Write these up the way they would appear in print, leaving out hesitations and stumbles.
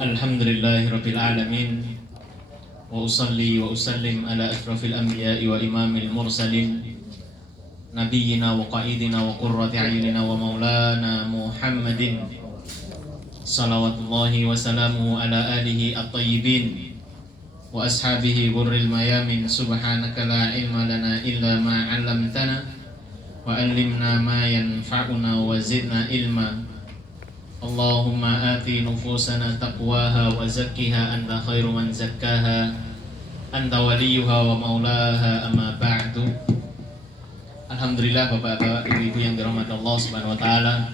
Alhamdulillahirabbil alamin wa usalli wa usallim ala asrafil anbiya'i wa imamil mursalin nabiyyina wa qaidina wa qurrati a'yunina wa maulana Muhammadin salawatullahi wa salamuhu ala alihi at-tayyibin wa ashabihi ghurril mayamin. Subhanaka la ilma lana illa ma 'allamtana wa 'allimna ma yanfa'una wa zidna ilma. Allahumma ati nufusana taqwaha wa zakkiha anta khairu man zakkaha anta waliyuha wa maulaha, amma ba'du. Alhamdulillah, Bapak-bapak, Ibu-ibu yang dirahmati Allah Subhanahu wa taala.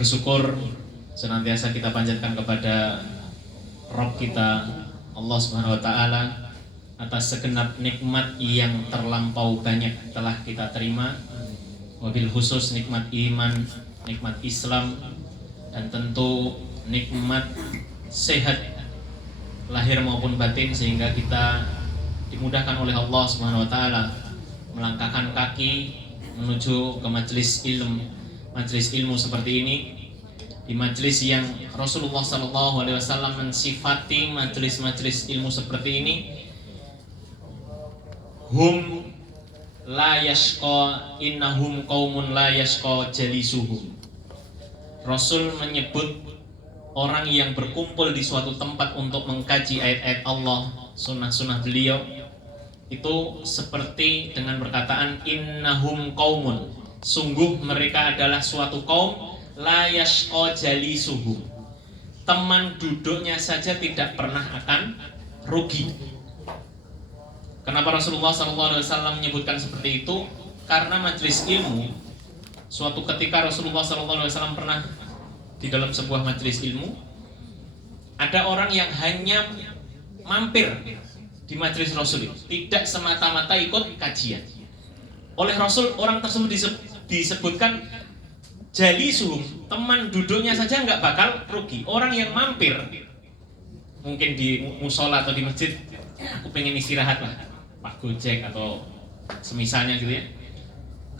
Bersyukur senantiasa kita panjatkan kepada Rabb kita Allah Subhanahu wa taala atas segenap nikmat yang terlampau banyak telah kita terima, wabil khusus nikmat iman, nikmat Islam, dan tentu nikmat sehat lahir maupun batin, sehingga kita dimudahkan oleh Allah Subhanahu wa taala melangkahkan kaki menuju ke majelis ilmu seperti ini, di majelis yang Rasulullah SAW mensifati majelis-majelis ilmu seperti ini, hum la yashqa innahum qaumun la yashqa jalisuhum. Rasul menyebut orang yang berkumpul di suatu tempat untuk mengkaji ayat-ayat Allah, sunnah-sunnah beliau, itu seperti dengan perkataan innahum qaumun, sungguh mereka adalah suatu kaum la yashqa jalisuhum, teman duduknya saja tidak pernah akan rugi. Kenapa Rasulullah SAW menyebutkan seperti itu? Karena majelis ilmu, suatu ketika Rasulullah SAW pernah di dalam sebuah majelis ilmu, ada orang yang hanya mampir di majelis Rasul, tidak semata-mata ikut kajian. Oleh Rasul, orang tersebut disebutkan jalisuhum, teman duduknya saja nggak bakal rugi. Orang yang mampir, mungkin di musola atau di masjid, aku pengen istirahat lah, Pak Gojek atau semisalnya gitu ya.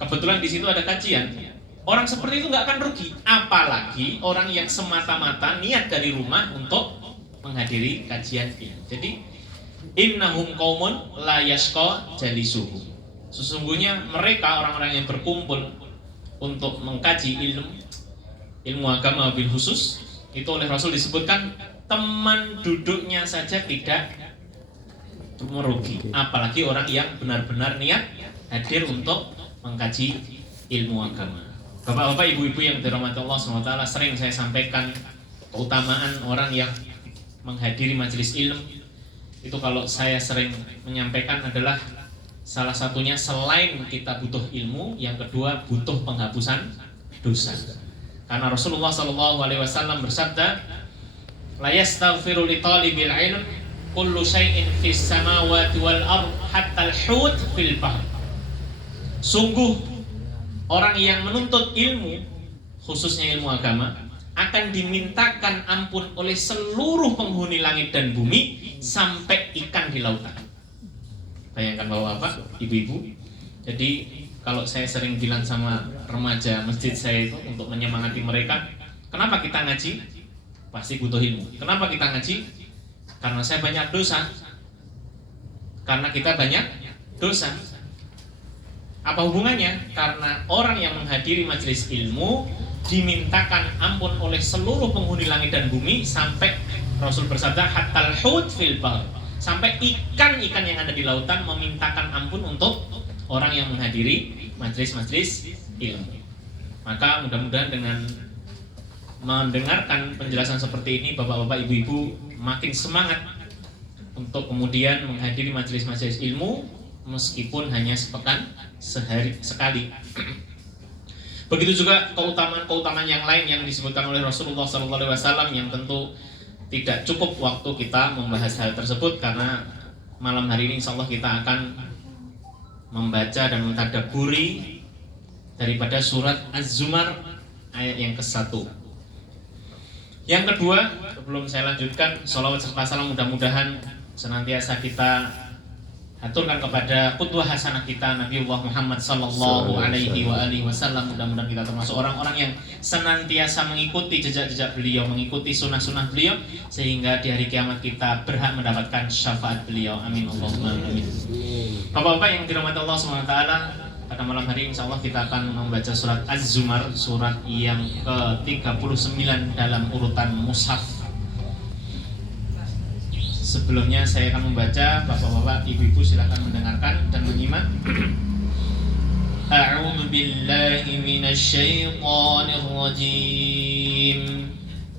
Kebetulan di situ ada kajian. Orang seperti itu nggak akan rugi. Apalagi orang yang semata-mata niat dari rumah untuk menghadiri kajian ini. Jadi innahum qaumun la yashqa jalisuhum. Sesungguhnya mereka orang-orang yang berkumpul untuk mengkaji ilmu agama bil khusus, itu oleh Rasul disebutkan teman duduknya saja tidak merugi, apalagi orang yang benar-benar niat hadir untuk mengkaji ilmu agama. Bapak-bapak, ibu-ibu yang dirahmati Allah SWT, sering saya sampaikan keutamaan orang yang menghadiri majelis ilmu. Itu kalau saya sering menyampaikan adalah salah satunya selain kita butuh ilmu, yang kedua butuh penghapusan dosa. Karena Rasulullah SAW bersabda, la yastaghfiru li talibil ilm kullu syai'in fis samawati wal ard hatta al-hut fil bahr. Sungguh orang yang menuntut ilmu, khususnya ilmu agama, akan dimintakan ampun oleh seluruh penghuni langit dan bumi sampai ikan di lautan. Bayangkan bahwa apa, ibu-ibu. Jadi kalau saya sering bilang sama remaja masjid saya itu untuk menyemangati mereka, kenapa kita ngaji? Pasti butuh ilmu. Kenapa kita ngaji? Karena saya banyak dosa. Karena kita banyak dosa. Apa hubungannya? Karena orang yang menghadiri majelis ilmu dimintakan ampun oleh seluruh penghuni langit dan bumi, sampai Rasul bersabda hatal hut fil bahr, sampai ikan-ikan yang ada di lautan memintakan ampun untuk orang yang menghadiri majelis-majelis ilmu. Maka mudah-mudahan dengan mendengarkan penjelasan seperti ini, bapak-bapak, ibu-ibu makin semangat untuk kemudian menghadiri majelis-majelis ilmu, meskipun hanya sepekan sekali. Begitu juga keutamaan-keutamaan yang lain yang disebutkan oleh Rasulullah SAW, yang tentu tidak cukup waktu kita membahas hal tersebut, karena malam hari ini insya Allah kita akan membaca dan mentadabburi daripada surat Az-Zumar ayat yang ke-1. Yang kedua, sebelum saya lanjutkan, sholawat serta salam mudah-mudahan senantiasa kita aturkan kepada qudwah hasanah kita Nabiullah Muhammad sallallahu alaihi wa alihi wasallam. Mudah-mudahan kita termasuk orang-orang yang senantiasa mengikuti jejak-jejak beliau, mengikuti sunnah-sunnah beliau, sehingga di hari kiamat kita berhak mendapatkan syafaat beliau. Amin Allahumma amin. Bapak-bapak yang dirahmati Allah Subhanahu wa taala, pada malam hari insyaallah kita akan membaca surat Az-Zumar, surat yang ke-39 dalam urutan mushaf. Sebelumnya saya akan membaca, bapak-bapak, ibu-ibu silakan mendengarkan dan menyimak. A'udzu billahi minasyaitonir rajim.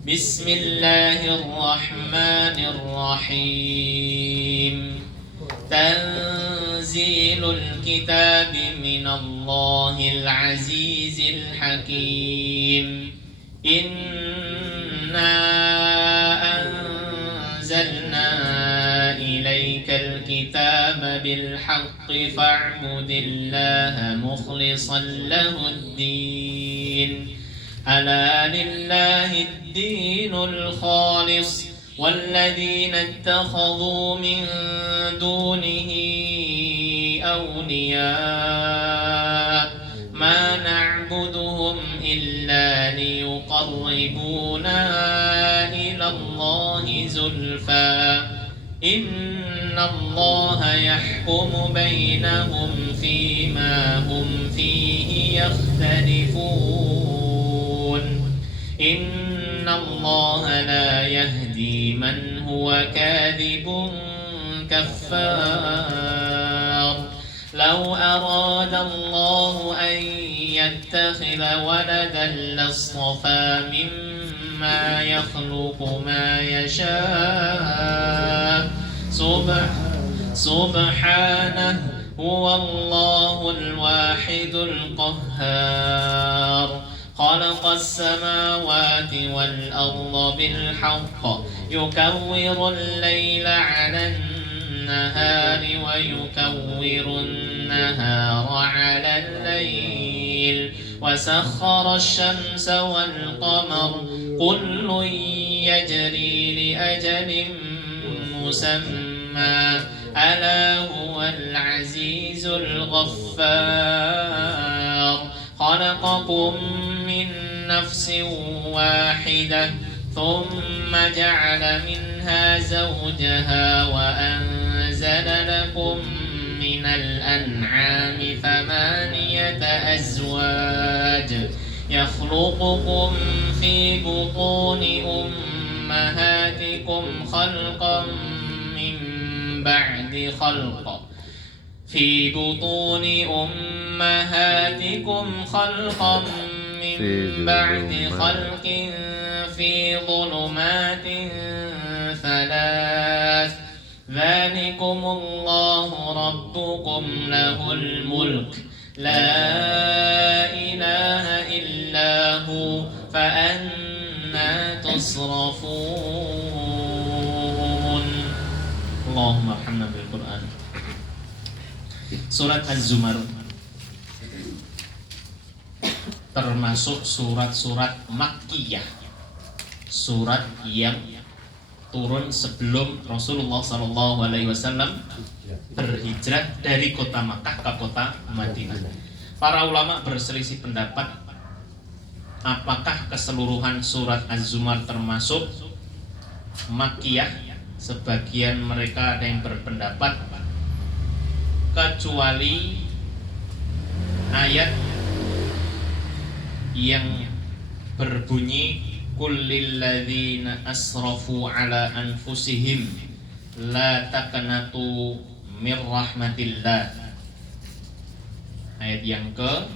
Bismillahirrahmanirrahim. Tanzilul kitabi minallahil azizil hakim. Inna أنزلنا إليك الكتاب بالحق فاعبد الله مخلصا له الدين ألا لله الدين الخالص والذين اتخذوا من دونه أولياء ما نعبدهم إلا ليقربونا إلى الله زلفى إن الله يحكم بينهم فيما هم فيه يختلفون إن الله لا يهدي من هو كاذب كفار لو أراد الله أن يتخذ ولدا لاصطفى مما يخلق ما يشاء سبحانه هو الله الواحد القهار خلق السماوات والأرض بالحق يكور الليل على النهار ويكور النهار على الليل وسخر الشمس والقمر كل يجري لأجل مسمى ألا هو العزيز الغفار خلقكم من نفس واحدة ثم جعل منها زوجها وأنزل لكم من الأنعام ثمانية أزواج يخلقكم في بطون أمهاتكم خلقا من بعد خلق في بطون أمهاتكم خلقا من بعد خلق في ظلمات ثلاث ذلكم الله ربكم له الملك لا إله إلا هو فأنا تصرفون اللهم ارحمنا بالقرآن. Surat Az-Zumar termasuk surat-surat Makkiyah, surat yang turun sebelum Rasulullah SAW berhijrah dari kota Makkah ke kota Madinah. Para ulama berselisih pendapat apakah keseluruhan surat Az-Zumar termasuk Makkiyah. Sebagian mereka ada yang berpendapat kecuali ayat yang berbunyi kullil ladzina asrafu ala anfusihim la taqnatu mir rahmatillah. Ayat yang ke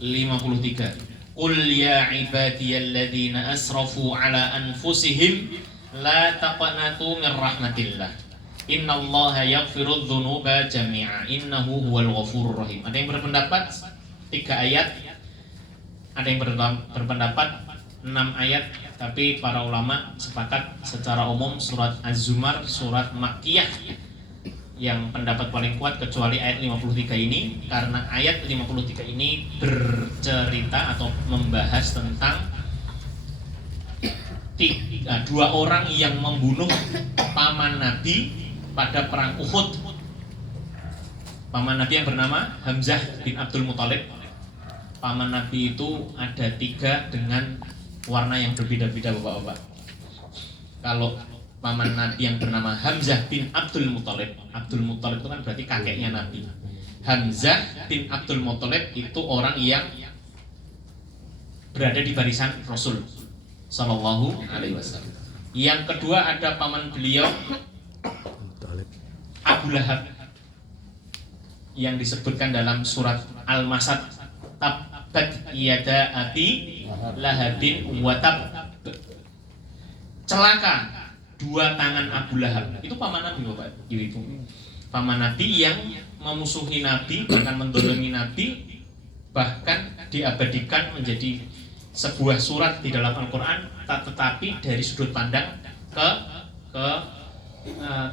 53. Qul ya ibadiyalladzina asrafu ala anfusihim la taqnatu mir rahmatillah. Innallaha yaghfirudz dzunuba jami'a innahu huwal ghafurur rahim. Ada yang berpendapat 3 ayat, ada yang berpendapat 6 ayat, tapi para ulama sepakat secara umum surat Az-Zumar surat Makkiyah yang pendapat paling kuat kecuali ayat 53 ini, karena ayat 53 ini bercerita atau membahas tentang 2 orang yang membunuh paman Nabi pada perang Uhud, paman Nabi yang bernama Hamzah bin Abdul Muthalib. Paman Nabi itu ada 3 dengan warna yang berbeda-beda, bapak-bapak. Kalau paman Nabi yang bernama Hamzah bin Abdul Muthalib, Abdul Muthalib itu kan berarti kakeknya Nabi. Hamzah bin Abdul Muthalib itu orang yang berada di barisan Rasul Sallallahu Alaihi Wasallam. Yang kedua ada paman beliau Abu Lahab yang disebutkan dalam surat Al-Masad, tabbat yada abi lahabin wa tab. Celaka 2 tangan Abu Lahab. Itu paman Nabi, Bapak Ibu. Paman Nabi yang memusuhi Nabi, bahkan mendolimi Nabi, bahkan diabadikan menjadi sebuah surat di dalam Al-Quran, tetapi dari sudut pandang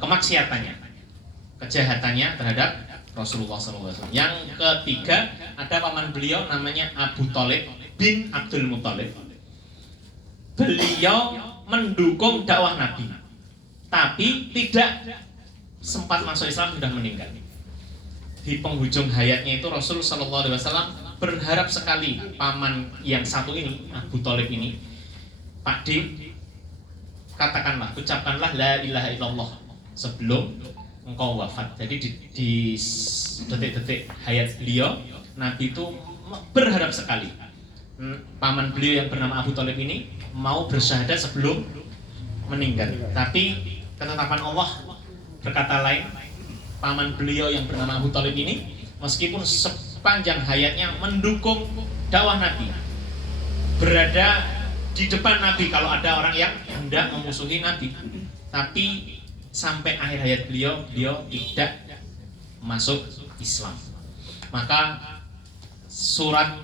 kemaksiatannya, kejahatannya terhadap Rasulullah SAW. Yang ketiga ada paman beliau namanya Abu Thalib bin Abdul Muthalib. Beliau mendukung dakwah Nabi, tapi tidak sempat masuk Islam, sudah meninggal. Di penghujung hayatnya itu Rasul Sallallahu Alaihi Wasallam berharap sekali paman yang satu ini, Abu Thalib ini, Pak D, katakanlah, ucapkanlah la ilaha illallah sebelum engkau wafat. Jadi di detik-detik hayat beliau, Nabi itu berharap sekali paman beliau yang bernama Abu Thalib ini mau bersyahadat sebelum meninggal. Tapi ketetapan Allah berkata lain. Paman beliau yang bernama Abu Thalib ini meskipun sepanjang hayatnya mendukung dakwah Nabi, berada di depan Nabi kalau ada orang yang hendak memusuhi Nabi, tapi sampai akhir hayat beliau tidak masuk Islam. Maka surat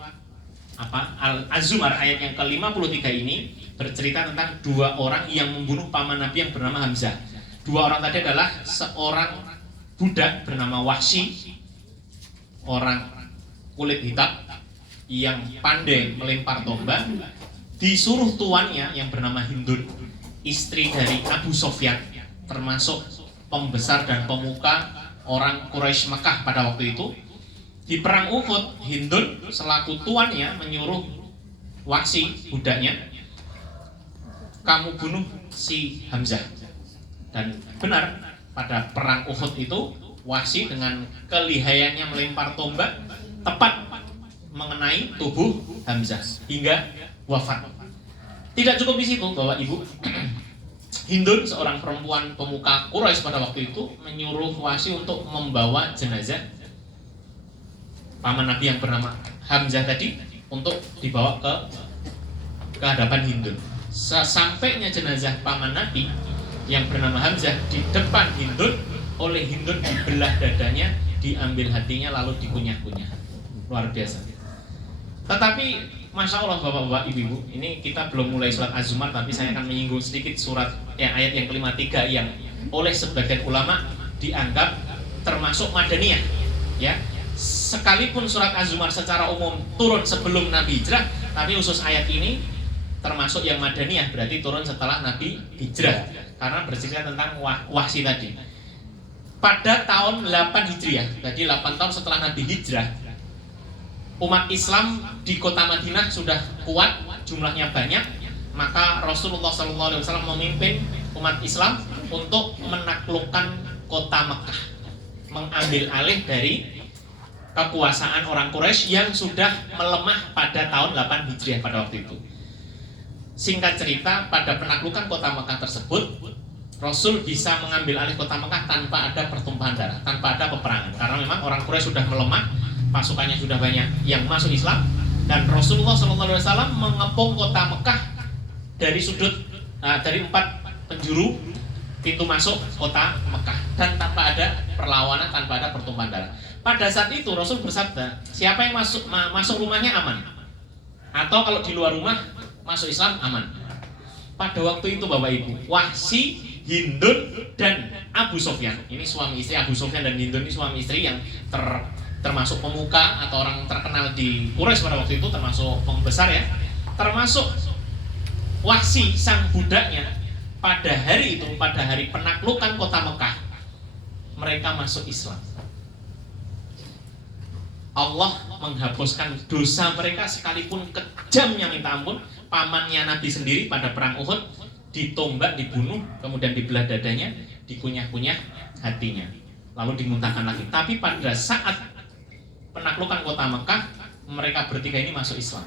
Al-Zumar ayat yang ke-53 ini bercerita tentang 2 orang yang membunuh paman Nabi yang bernama Hamzah. 2 orang tadi adalah seorang budak bernama Wahsy, orang kulit hitam yang pandai melempar tombak, disuruh tuannya yang bernama Hindun, istri dari Abu Sufyan, termasuk pembesar dan pemuka orang Quraisy Mekah pada waktu itu. Di perang Uhud, Hindun selaku tuannya menyuruh Wahsy, budaknya, kamu bunuh si Hamzah. Dan benar, pada perang Uhud itu Wahsy dengan kelihayannya melempar tombak tepat mengenai tubuh Hamzah hingga wafat. Tidak cukup di situ, Bapak Ibu. Hindun, seorang perempuan pemuka Quraisy pada waktu itu, menyuruh Wahsy untuk membawa jenazah paman Nabi yang bernama Hamzah tadi untuk dibawa ke hadapan Hindun. Sesampainya jenazah paman Nabi yang bernama Hamzah di depan Hindun, oleh Hindun dibelah dadanya, diambil hatinya, lalu dikunyah-kunyah. Luar biasa. Tetapi Masya Allah Bapak-Bapak, Ibu-Ibu, ini kita belum mulai surat Az-Zumar, tapi saya akan menyinggung sedikit surat ayat yang ke-53 yang oleh sebagian ulama dianggap termasuk Madaniyah, ya. Sekalipun surat Az-Zumar secara umum turun sebelum Nabi hijrah, tapi khusus ayat ini termasuk yang Madaniyah, berarti turun setelah Nabi hijrah, karena bercerita tentang Wahsy tadi. Pada tahun 8 Hijriah, jadi 8 tahun setelah Nabi hijrah, umat Islam di kota Madinah sudah kuat, jumlahnya banyak. Maka Rasulullah SAW memimpin umat Islam untuk menaklukkan kota Mekah, mengambil alih dari kekuasaan orang Quraisy yang sudah melemah pada tahun 8 Hijriah pada waktu itu. Singkat cerita, pada penaklukan kota Mekah tersebut, Rasul bisa mengambil alih kota Mekah tanpa ada pertumpahan darah, tanpa ada peperangan, karena memang orang Quraisy sudah melemah, pasukannya sudah banyak yang masuk Islam, dan Rasulullah SAW mengepung kota Mekah dari dari 4 penjuru pintu masuk kota Mekah, dan tanpa ada perlawanan, tanpa ada pertumpahan darah. Pada saat itu Rasul bersabda, siapa yang masuk rumahnya aman, atau kalau di luar rumah masuk Islam aman. Pada waktu itu Bapak Ibu, Wahsy, Hindun, dan Abu Sufyan, ini suami istri. Abu Sufyan dan Hindun ini suami istri yang termasuk pemuka atau orang terkenal di Quraisy pada waktu itu, termasuk pembesar ya. Termasuk Wahsy sang budaknya, pada hari itu, pada hari penaklukan kota Mekah, mereka masuk Islam. Allah menghapuskan dosa mereka sekalipun kejamnya minta ampun. Pamannya Nabi sendiri pada perang Uhud ditombak, dibunuh, kemudian dibelah dadanya, dikunyah-kunyah hatinya, lalu dimuntahkan lagi. Tapi pada saat penaklukan kota Mekah, mereka bertiga ini masuk Islam.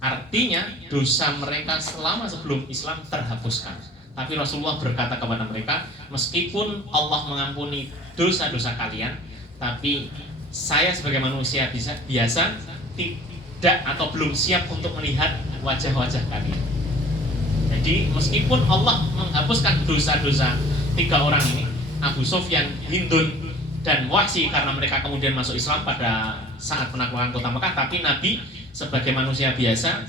Artinya dosa mereka selama sebelum Islam terhapuskan. Tapi Rasulullah berkata kepada mereka, meskipun Allah mengampuni dosa-dosa kalian, tapi saya sebagai manusia biasa tidak atau belum siap untuk melihat wajah-wajah kalian. Jadi meskipun Allah menghapuskan dosa-dosa tiga orang ini, Abu Sufyan, Hindun, dan Wahsy, karena mereka kemudian masuk Islam pada saat penaklukan kota Mekah, tapi Nabi sebagai manusia biasa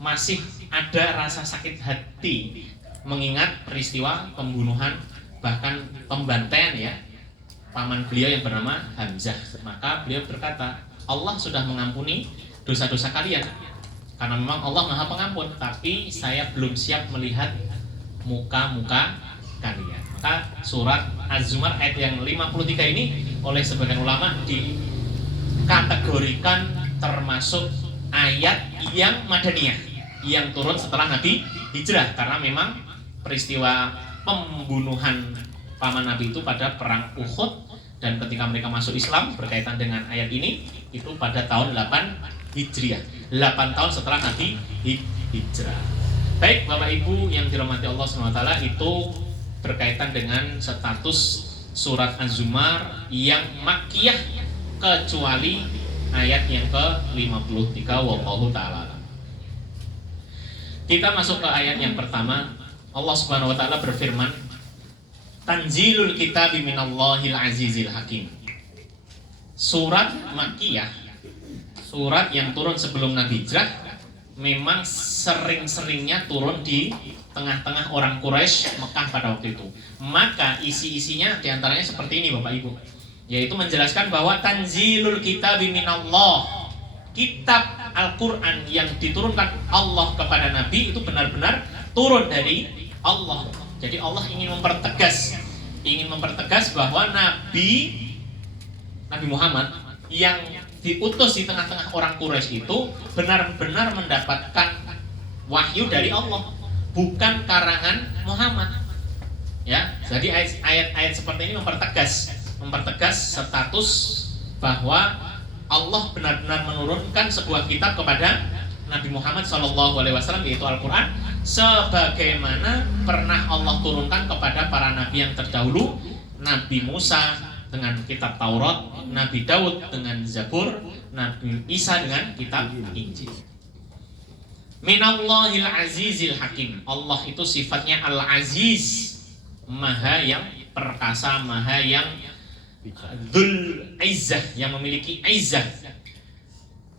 masih ada rasa sakit hati mengingat peristiwa pembunuhan, bahkan pembantaian ya paman beliau yang bernama Hamzah. Maka beliau berkata, Allah sudah mengampuni dosa-dosa kalian karena memang Allah Maha Pengampun, tapi saya belum siap melihat muka-muka kalian. Maka surat Az-Zumar ayat yang 53 ini oleh sebagian ulama dikategorikan termasuk ayat yang madaniyah, yang turun setelah Nabi hijrah, karena memang peristiwa pembunuhan paman Nabi itu pada perang Uhud, dan ketika mereka masuk Islam berkaitan dengan ayat ini itu pada tahun 8 Hijriah, 8 tahun setelah Nabi hijrah. Baik Bapak Ibu yang dirahmati Allah SWT, itu berkaitan dengan status surat Az-Zumar yang makkiyah kecuali ayat yang ke-53 wallahu ta'ala. Kita masuk ke ayat yang pertama. Allah Subhanahu wa taala berfirman, Tanzilul kitabi minallahil azizil hakim. Surat makkiyah, surat yang turun sebelum Nabi hijrah, memang sering-seringnya turun di tengah-tengah orang Quraisy Mekah pada waktu itu. Maka isi-isinya diantaranya seperti ini Bapak Ibu, yaitu menjelaskan bahwa tanzilul kitabi minallah, kitab Al-Quran yang diturunkan Allah kepada Nabi itu benar-benar turun dari Allah. Jadi Allah ingin mempertegas bahwa Nabi Muhammad yang diutus di tengah-tengah orang Quraisy itu benar-benar mendapatkan wahyu dari Allah, bukan karangan Muhammad. Ya, jadi ayat-ayat seperti ini mempertegas status bahwa Allah benar-benar menurunkan sebuah kitab kepada Nabi Muhammad SAW, yaitu Al-Quran, sebagaimana pernah Allah turunkan kepada para nabi yang terdahulu, Nabi Musa dengan kitab Taurat, Nabi Daud dengan Zabur, Nabi Isa dengan kitab Injil. Minallahil azizil hakim. Allah itu sifatnya Al-Aziz, Maha yang perkasa, Maha yang Dzul Izzah, yang memiliki izzah.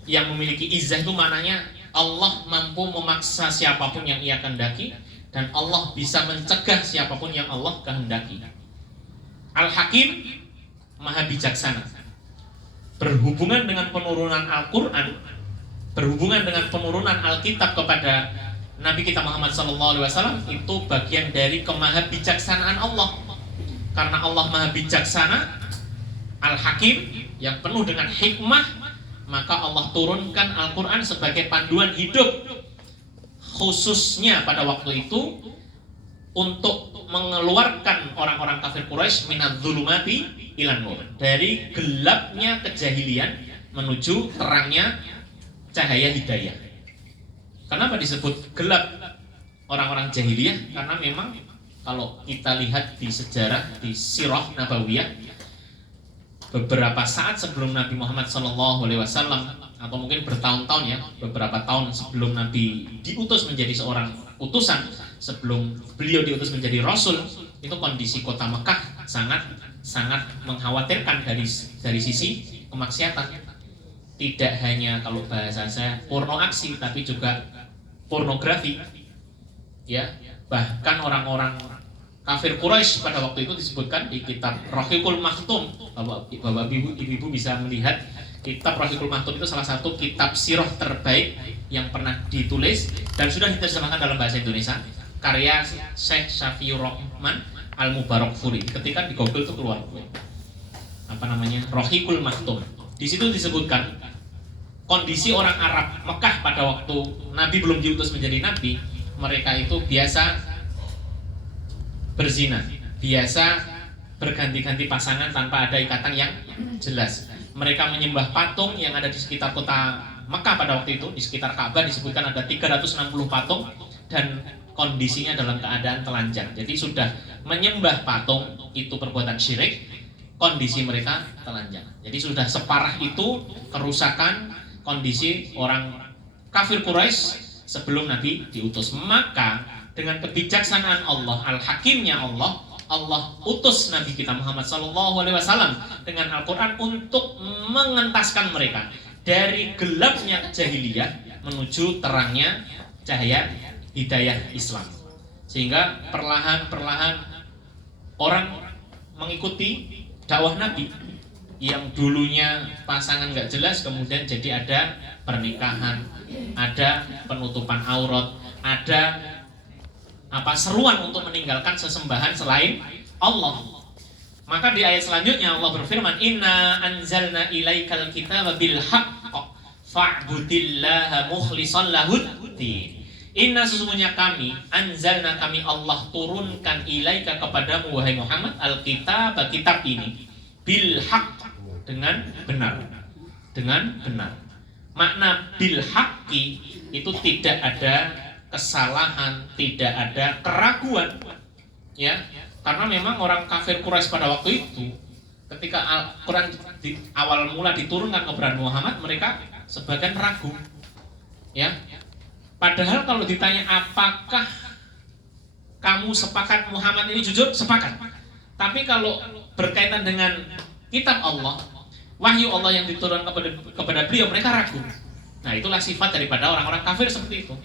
Yang memiliki izzah itu maknanya Allah mampu memaksa siapapun yang Ia kehendaki, dan Allah bisa mencegah siapapun yang Allah kehendaki. Al-Hakim, Maha bijaksana. Berhubungan dengan penurunan Al-Quran, berhubungan dengan penurunan Alkitab kepada Nabi kita Muhammad SAW, itu bagian dari kemahabijaksanaan Allah. Karena Allah Maha bijaksana, Al-Hakim yang penuh dengan hikmah, maka Allah turunkan Al-Quran sebagai panduan hidup, khususnya pada waktu itu untuk mengeluarkan orang-orang kafir Quraisy minadz-dzulumati ilan nur, dari gelapnya kejahilian menuju terangnya cahaya hidayah. Kenapa disebut gelap orang-orang jahiliyah? Karena memang kalau kita lihat di sejarah, di sirah nabawiyah, beberapa saat sebelum Nabi Muhammad SAW, atau mungkin bertahun-tahun ya, beberapa tahun sebelum Nabi diutus menjadi seorang utusan, sebelum beliau diutus menjadi Rasul, itu kondisi kota Mekah sangat mengkhawatirkan dari sisi kemaksiatan. Tidak hanya kalau bahasa saya porno aksi, tapi juga pornografi. Ya, bahkan orang-orang kafir Quraisy pada waktu itu disebutkan di kitab Rahiqul Maktum. Bapak ibu bisa melihat kitab Rahiqul Maktum itu salah satu kitab sirah terbaik yang pernah ditulis dan sudah diterjemahkan dalam bahasa Indonesia, karya Syekh Syafiur Rahman Al-Mubarakfuri. Ketika di Google itu keluar apa namanya, Rohikul Maktum. Di situ disebutkan kondisi orang Arab Mekah pada waktu Nabi belum diutus menjadi Nabi. Mereka itu biasa berzina, biasa berganti-ganti pasangan tanpa ada ikatan yang jelas. Mereka menyembah patung yang ada di sekitar kota Mekah pada waktu itu. Di sekitar Ka'bah disebutkan ada 360 patung dan kondisinya dalam keadaan telanjang. Jadi sudah menyembah patung itu perbuatan syirik, kondisi mereka telanjang. Jadi sudah separah itu kerusakan kondisi orang kafir Quraisy sebelum Nabi diutus. Maka dengan kebijaksanaan Allah, al-hakimnya Allah, Allah utus Nabi kita Muhammad SAW dengan Al-Quran untuk mengentaskan mereka dari gelapnya jahiliyah menuju terangnya cahaya hidayah Islam. Sehingga perlahan-perlahan orang mengikuti dakwah Nabi yang dulunya pasangan nggak jelas, kemudian jadi ada pernikahan, ada penutupan aurat, ada seruan untuk meninggalkan sesembahan selain Allah. Maka di ayat selanjutnya Allah berfirman, Inna anzalna ilaikal kitaba bil haqq fa'budillaha mukhlishan lahuddin. Inna sesungguhnya kami, anzalna kami Allah turunkan ilaika kepadamu wahai Muhammad al-kitab, kitab ini bil haqq, dengan benar. Dengan benar. Makna bil haqqi itu tidak ada kesalahan, tidak ada keraguan, ya, karena memang orang kafir Quraisy pada waktu itu, ketika Al-Quran di awal mula diturunkan kepada Muhammad, mereka sebagian ragu, ya. Padahal kalau ditanya apakah kamu sepakat Muhammad ini jujur, sepakat. Tapi kalau berkaitan dengan kitab Allah, wahyu Allah yang diturunkan kepada beliau, mereka ragu. Nah, itulah sifat daripada orang-orang kafir seperti itu.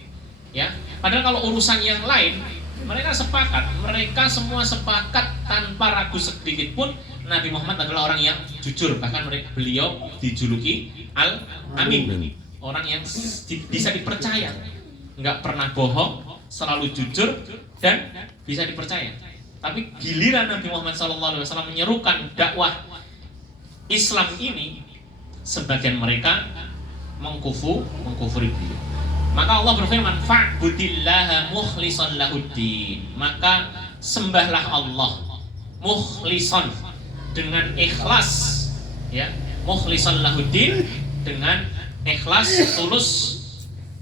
Ya, padahal kalau urusan yang lain mereka sepakat, mereka semua sepakat tanpa ragu sedikit pun Nabi Muhammad adalah orang yang jujur, bahkan beliau dijuluki Al-Amin, orang yang bisa dipercaya, nggak pernah bohong, selalu jujur dan bisa dipercaya. Tapi giliran Nabi Muhammad SAW menyerukan dakwah Islam ini, sebagian mereka mengkufuri beliau. Maka Allah berfirman, fa'budillaha mukhlishan lahuddin. Maka sembahlah Allah mukhlishan, dengan ikhlas, ya, mukhlishan lahuddin, dengan ikhlas, tulus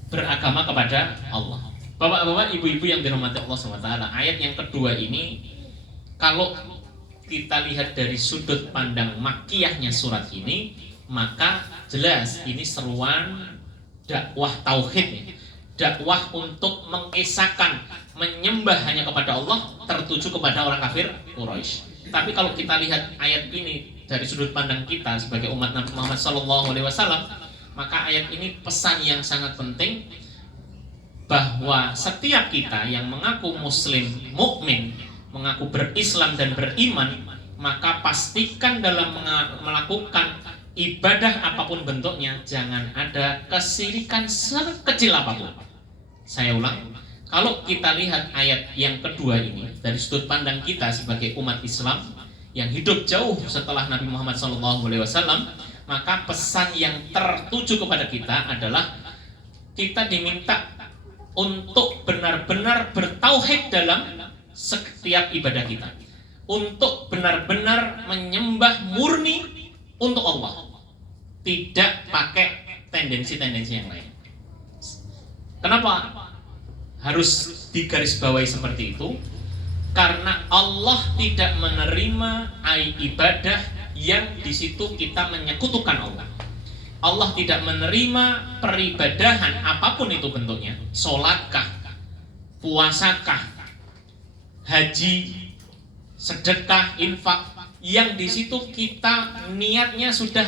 beragama kepada Allah. Bapak-bapak, ibu-ibu yang dirahmati Allah SWT, ayat yang kedua ini kalau kita lihat dari sudut pandang makkiyahnya surat ini, maka jelas ini seruan dakwah tauhid, dakwah untuk mengesahkan, menyembah hanya kepada Allah, tertuju kepada orang kafir Quraisy. Tapi kalau kita lihat ayat ini dari sudut pandang kita sebagai umat Nabi Muhammad SAW, maka ayat ini pesan yang sangat penting, bahwa setiap kita yang mengaku muslim, mukmin, mengaku berislam dan beriman, maka pastikan dalam melakukan ibadah apapun bentuknya, jangan ada kesyirikan sekecil apapun. Saya ulang, kalau kita lihat ayat yang kedua ini dari sudut pandang kita sebagai umat Islam yang hidup jauh setelah Nabi Muhammad SAW, maka pesan yang tertuju kepada kita adalah kita diminta untuk benar-benar bertauhid dalam setiap ibadah kita, untuk benar-benar menyembah murni untuk Allah, tidak pakai tendensi-tendensi yang lain. Kenapa harus digarisbawahi seperti itu? Karena Allah tidak menerima ibadah yang di situ kita menyekutukan Allah. Allah tidak menerima peribadahan apapun itu bentuknya, sholatkah, puasakah, haji, sedekah, infak, yang di situ kita niatnya sudah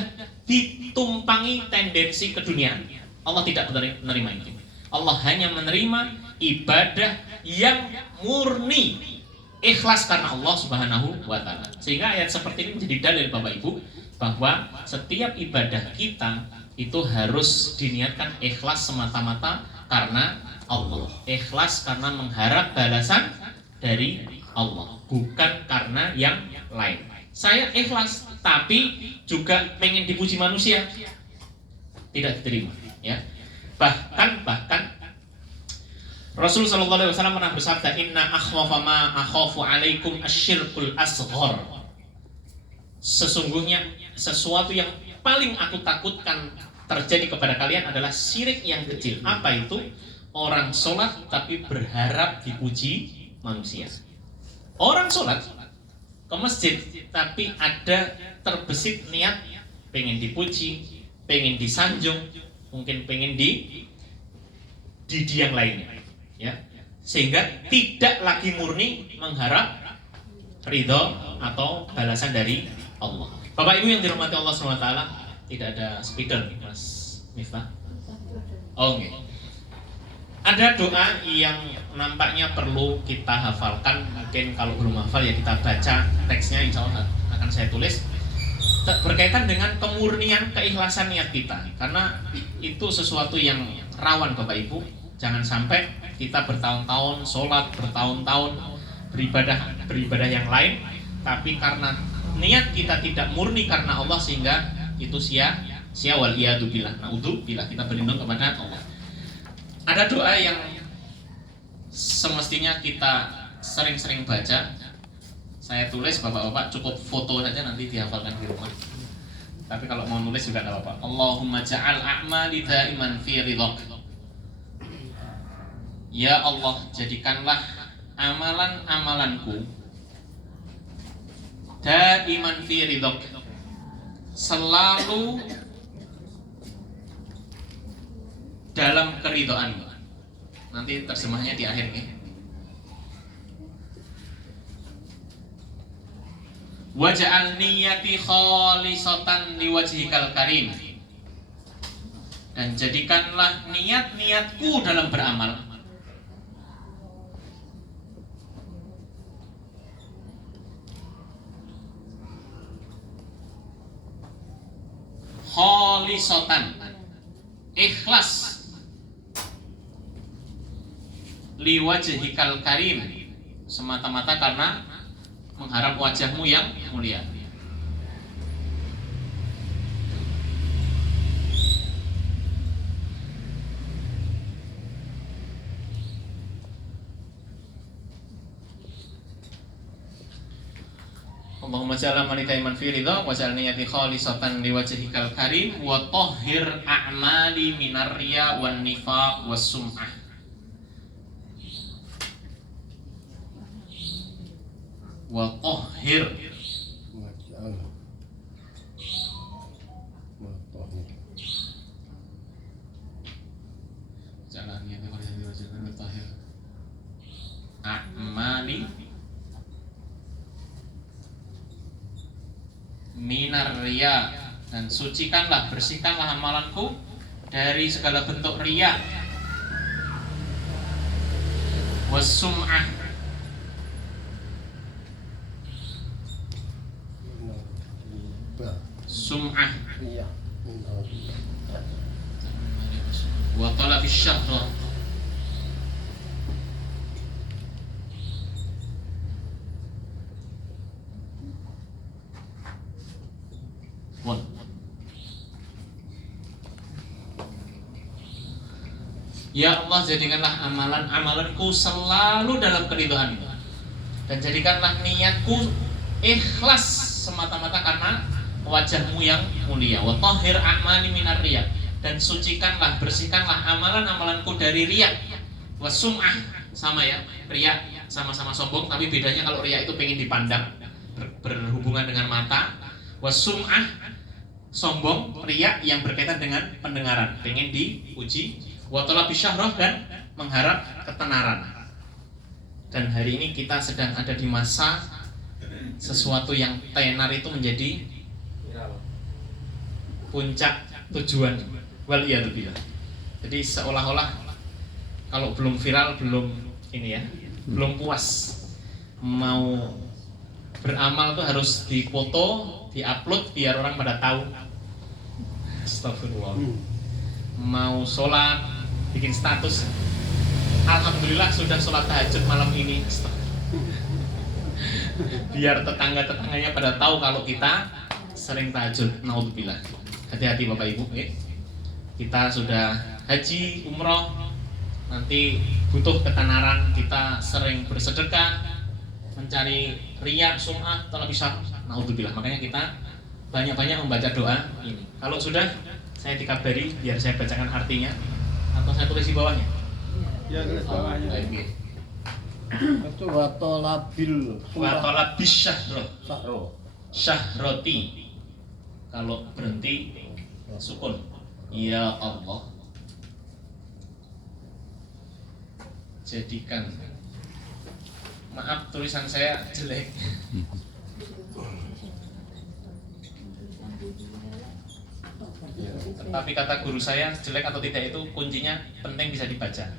ditumpangi tendensi keduniaan. Allah tidak menerima itu. Allah hanya menerima ibadah yang murni, ikhlas karena Allah Subhanahu wa Ta'ala. Sehingga ayat seperti ini menjadi dalil Bapak Ibu bahwa setiap ibadah kita itu harus diniatkan ikhlas semata-mata karena Allah, ikhlas karena mengharap balasan dari Allah, bukan karena yang lain. Saya ikhlas, tapi juga pengen dipuji manusia, tidak diterima. Ya, bahkan Rasul Shallallahu Alaihi Wasallam pernah bersabda, Inna akhwafa ma akhafu alaikum asyirkul asghar. Sesungguhnya sesuatu yang paling aku takutkan terjadi kepada kalian adalah syirik yang kecil. Apa itu? Orang sholat tapi berharap dipuji manusia. Orang sholat ke masjid tapi ada terbesit niat pengen dipuji, pengen disanjung, mungkin pengen di yang lainnya, ya, sehingga tidak lagi murni mengharap ridho atau balasan dari Allah. Bapak Ibu yang dirahmati Allah SWT, tidak ada speaker, Mas Miftah. Oh, okay. Ada doa yang nampaknya perlu kita hafalkan. Mungkin kalau belum hafal ya kita baca teksnya, insya Allah akan saya tulis. Berkaitan dengan kemurnian keikhlasan niat kita, karena itu sesuatu yang rawan Bapak Ibu. Jangan sampai kita bertahun-tahun sholat, bertahun-tahun beribadah yang lain, tapi karena niat kita tidak murni karena Allah sehingga itu sia wal iyadu billah. Naudzubillah, kita berlindung kepada Allah. Ada doa yang semestinya kita sering-sering baca. Saya tulis, bapak-bapak cukup foto saja nanti dihafalkan di rumah. Tapi kalau mau nulis juga tidak apa-apa. Allahumma ja'al a'mali daiman fi ridhak. Ya Allah, jadikanlah amalan-amalanku daiman fi ridhak, selalu dalam keridhaan. Nanti terjemahnya di akhir nih. Waj'al niyyati khalisatan liwajhikal karim. Dan jadikanlah niat-niatku dalam beramal khalisatan, ikhlas, liwajhikal karim, semata-mata karena mengharap wajahmu yang mulia. Allahumma ja'al amali daiman fi ridha wa ja'al niyyati khalisatan liwajhikal karim wa tahhir a'mali minar riya wan nifaq was sum'ah. Wa tahhir jalan niyyati khalisatan liwajhikal wa tahhir a'mali minar riya, dan sucikanlah, bersihkanlah amalanku dari segala bentuk riya, wassum'ah, sum'ah, wa talabish syahra, Ya Allah, jadikanlah amalan-amalanku selalu dalam keridhaan-Mu, dan jadikanlah niatku ikhlas semata-mata karena wajah-Mu yang mulia. Wa tahhir a'mali minar riya, dan sucikanlah, bersihkanlah amalan-amalanku dari riya. Wa sum'ah, sama ya, riya sama-sama sombong, tapi bedanya kalau riya itu pengen dipandang, berhubungan dengan mata. Wa sum'ah, sombong, riya yang berkaitan dengan pendengaran, pengen dipuji. Wa talabish syahra, dan mengharap ketenaran. Dan hari ini kita sedang ada di masa sesuatu yang tenar itu menjadi puncak tujuan. Wal iyadu billah. Jadi seolah-olah kalau belum viral, belum ini ya, belum puas. Mau beramal tuh harus dipoto, diupload biar orang pada tahu. Astagfirullah. Mau sholat, bikin status, alhamdulillah sudah sholat tahajud malam ini. biar tetangga-tetangganya pada tahu kalau kita sering tahajud. Naudzubillah. Hati-hati Bapak Ibu, kita sudah haji, umroh, nanti butuh ketenaran, kita sering bersedekah, mencari riya, sum'ah, terlebih syah. Naudzubillah. Makanya kita banyak-banyak membaca doa ini. Kalau sudah, saya dikabari biar saya bacakan artinya atau saya tulis di bawahnya. Ya, tulis bawahnya. Itu watolabil syahroti. Kalau berhenti sukun. Ya Allah, jadikan, maaf tulisan saya jelek. Tapi kata guru saya, jelek atau tidak itu kuncinya penting bisa dibaca.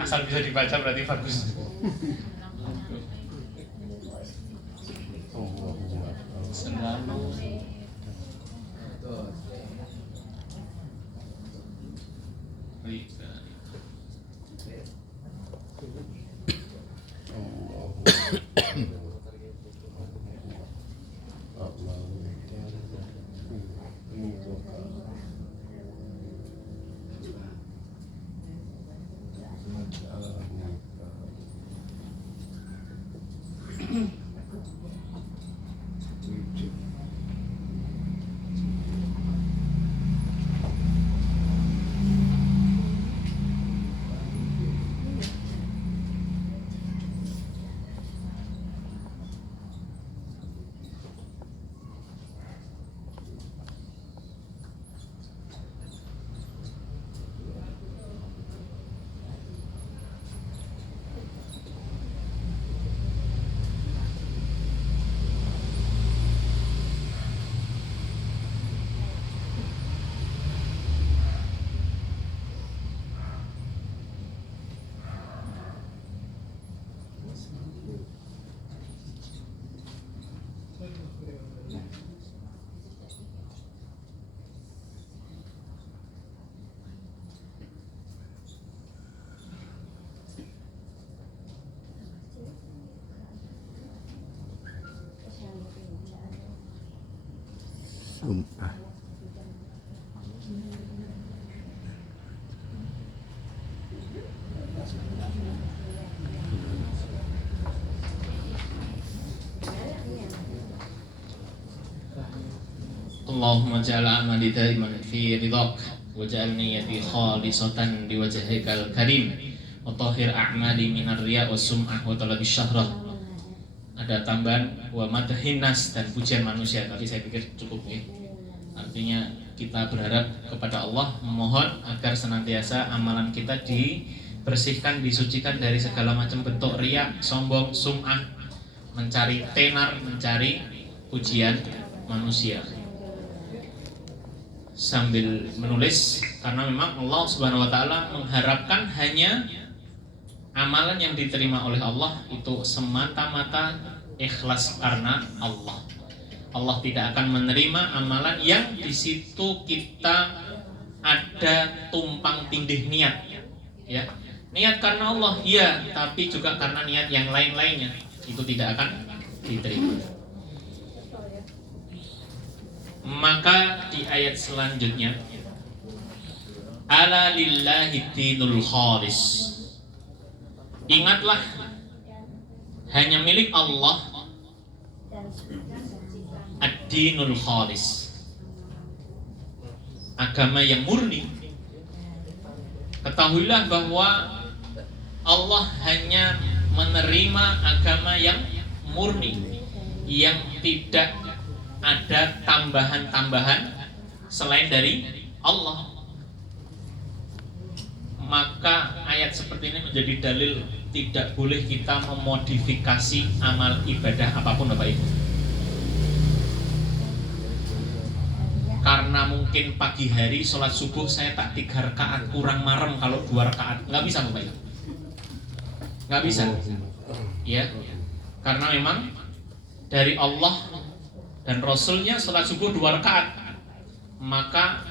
Asal bisa dibaca berarti bagus. Selalu Sumpah. Allahumma ja'al amali daiman fi ridhak waj'al niyyati khalisatan liwajhikal karim wa tahhir a'mali minar riya was sum'ah wa talabi syahrah. Ada tambahan wa madahin nas dan pujian manusia, tapi saya pikir cukup ya. Artinya kita berharap kepada Allah, memohon agar senantiasa amalan kita dibersihkan, disucikan dari segala macam bentuk riya, sombong, sum'ah, mencari tenar, mencari pujian manusia. Sambil menulis, karena memang Allah Subhanahu wa taala mengharapkan hanya amalan yang diterima oleh Allah itu semata-mata ikhlas karena Allah. Allah tidak akan menerima amalan yang di situ kita ada tumpang tindih niat, ya. Niat karena Allah, iya, tapi juga karena niat yang lain-lainnya itu tidak akan diterima. Maka di ayat selanjutnya, ala lillahi dinul khalis. Ingatlah, hanya milik Allah ad-dinul khalis, agama yang murni. Ketahuilah bahwa Allah hanya menerima agama yang murni, yang tidak ada tambahan-tambahan selain dari Allah. Maka ayat seperti ini menjadi dalil tidak boleh kita memodifikasi amal ibadah apapun Bapak Ibu. Karena mungkin pagi hari sholat subuh saya tak 3 rakaat, kurang marem kalau 2 rakaat, nggak bisa Bapak Ibu, nggak bisa, ya. Karena memang dari Allah dan Rasulnya sholat subuh 2 rakaat. Maka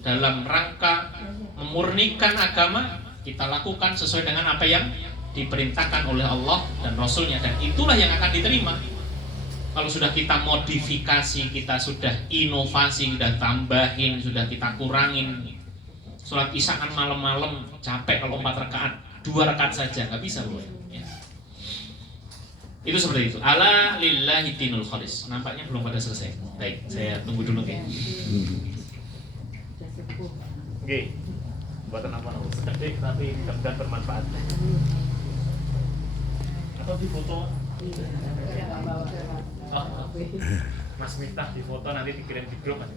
dalam rangka memurnikan agama, kita lakukan sesuai dengan apa yang diperintahkan oleh Allah dan Rasulnya, dan itulah yang akan diterima. Kalau sudah kita modifikasi, kita sudah inovasi, sudah tambahin, sudah kita kurangin, sholat isya kan malam-malam capek kalau 4 rakaat, 2 rakaat saja nggak bisa loh ya. Itu seperti itu. Ala lillahi dinul khalis. Nampaknya belum pada selesai. Baik, saya tunggu dulu ya. Oke, buatan apa namanya? Sedih tapi mudah-mudahan bermanfaat. Atau di foto? Oh, Mas Miftah di foto nanti dikirim di grup Mas.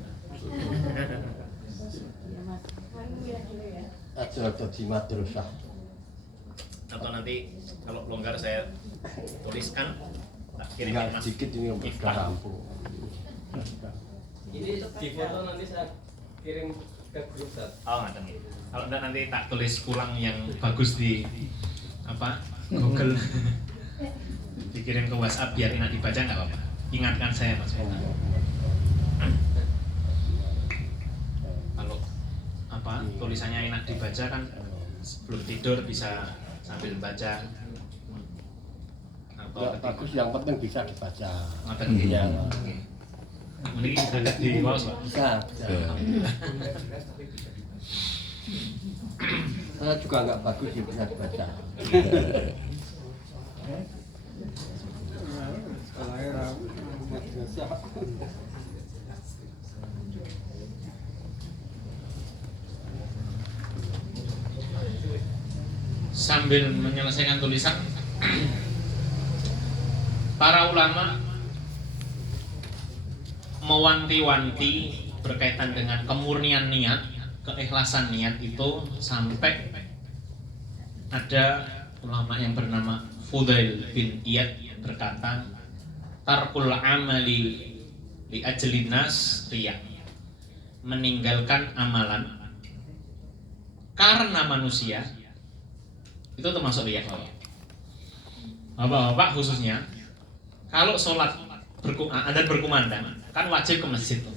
Ada di madrasah. Atau nanti kalau longgar saya tuliskan, tak kirim Tinggal Mas sedikit ini sudah Miftah. rampung. Ini di foto nanti saya kirim ke grup Ustaz. Oh, nggak tahu. Kalau enggak nanti tak tulis ulang yang bagus di apa Google, dikirim ke WhatsApp biar enak dibaca, nggak apa-apa. Ingatkan saya Mas Miftah. Kalau apa tulisannya enak dibaca kan sebelum tidur bisa sambil baca. Atau Nggak bagus, yang penting bisa dibaca. Ngoten Hmm. Iya. Oke. Mending bisa di mouse, Pak. Bisa. Saya juga nggak bagus yang bisa dibaca. Sambil menyelesaikan tulisan, para ulama mewanti-wanti berkaitan dengan kemurnian niat, keikhlasan niat itu, sampai ada ulama yang bernama Fudail bin Iyad berkata, tarkul amali li ajlin nas riya, meninggalkan amalan karena manusia itu termasuk riya. Bapak-bapak khususnya, kalau sholat Anda berkumandang kan wajib ke masjid tuh.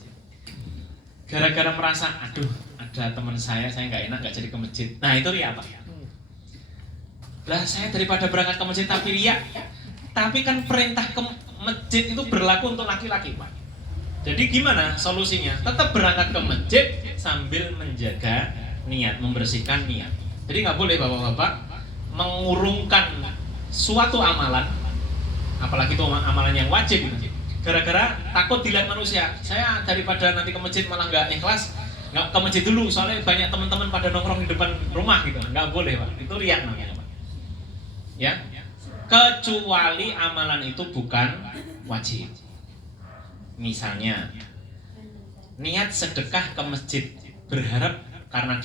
Gara-gara merasa aduh ada teman saya nggak enak nggak jadi ke masjid, nah itu riya apa? Lah saya daripada berangkat ke masjid tapi riya. Tapi kan perintah ke masjid itu berlaku untuk laki-laki, Pak. Jadi gimana solusinya? Tetap berangkat ke masjid sambil menjaga niat, membersihkan niat. Jadi nggak boleh bapak-bapak mengurungkan suatu amalan, apalagi itu amalan yang wajib gitu, gara-gara takut dilihat manusia. Saya daripada nanti ke masjid malah nggak ikhlas, nggak ke masjid dulu soalnya banyak teman-teman pada nongkrong di depan rumah gitu. Nggak boleh, Pak. Itu riya namanya, Pak. Ya, kecuali amalan itu bukan wajib. Misalnya niat sedekah ke masjid, berharap karena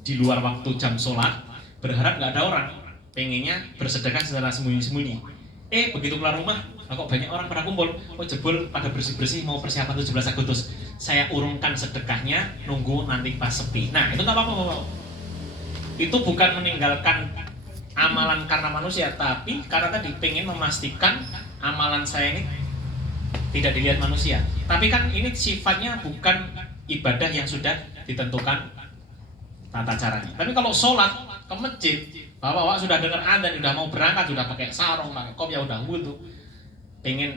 di luar waktu jam sholat, berharap nggak ada orang, pengennya bersedekah secara sembunyi-sembunyi. Begitu keluar rumah, kok banyak orang pada kumpul, jebol pada bersih-bersih mau persiapan 17 Agustus. Saya urungkan sedekahnya, nunggu nanti pas sepi. Nah itu nggak apa-apa. Itu bukan meninggalkan amalan karena manusia, tapi karena tadi pengen memastikan amalan saya ini tidak dilihat manusia. Tapi kan ini sifatnya bukan ibadah yang sudah ditentukan tata caranya. Tapi kalau sholat ke masjid, bapak sudah dengar adzan, sudah mau berangkat, sudah pakai sarung, pakai kopiah, udah wudu, pengen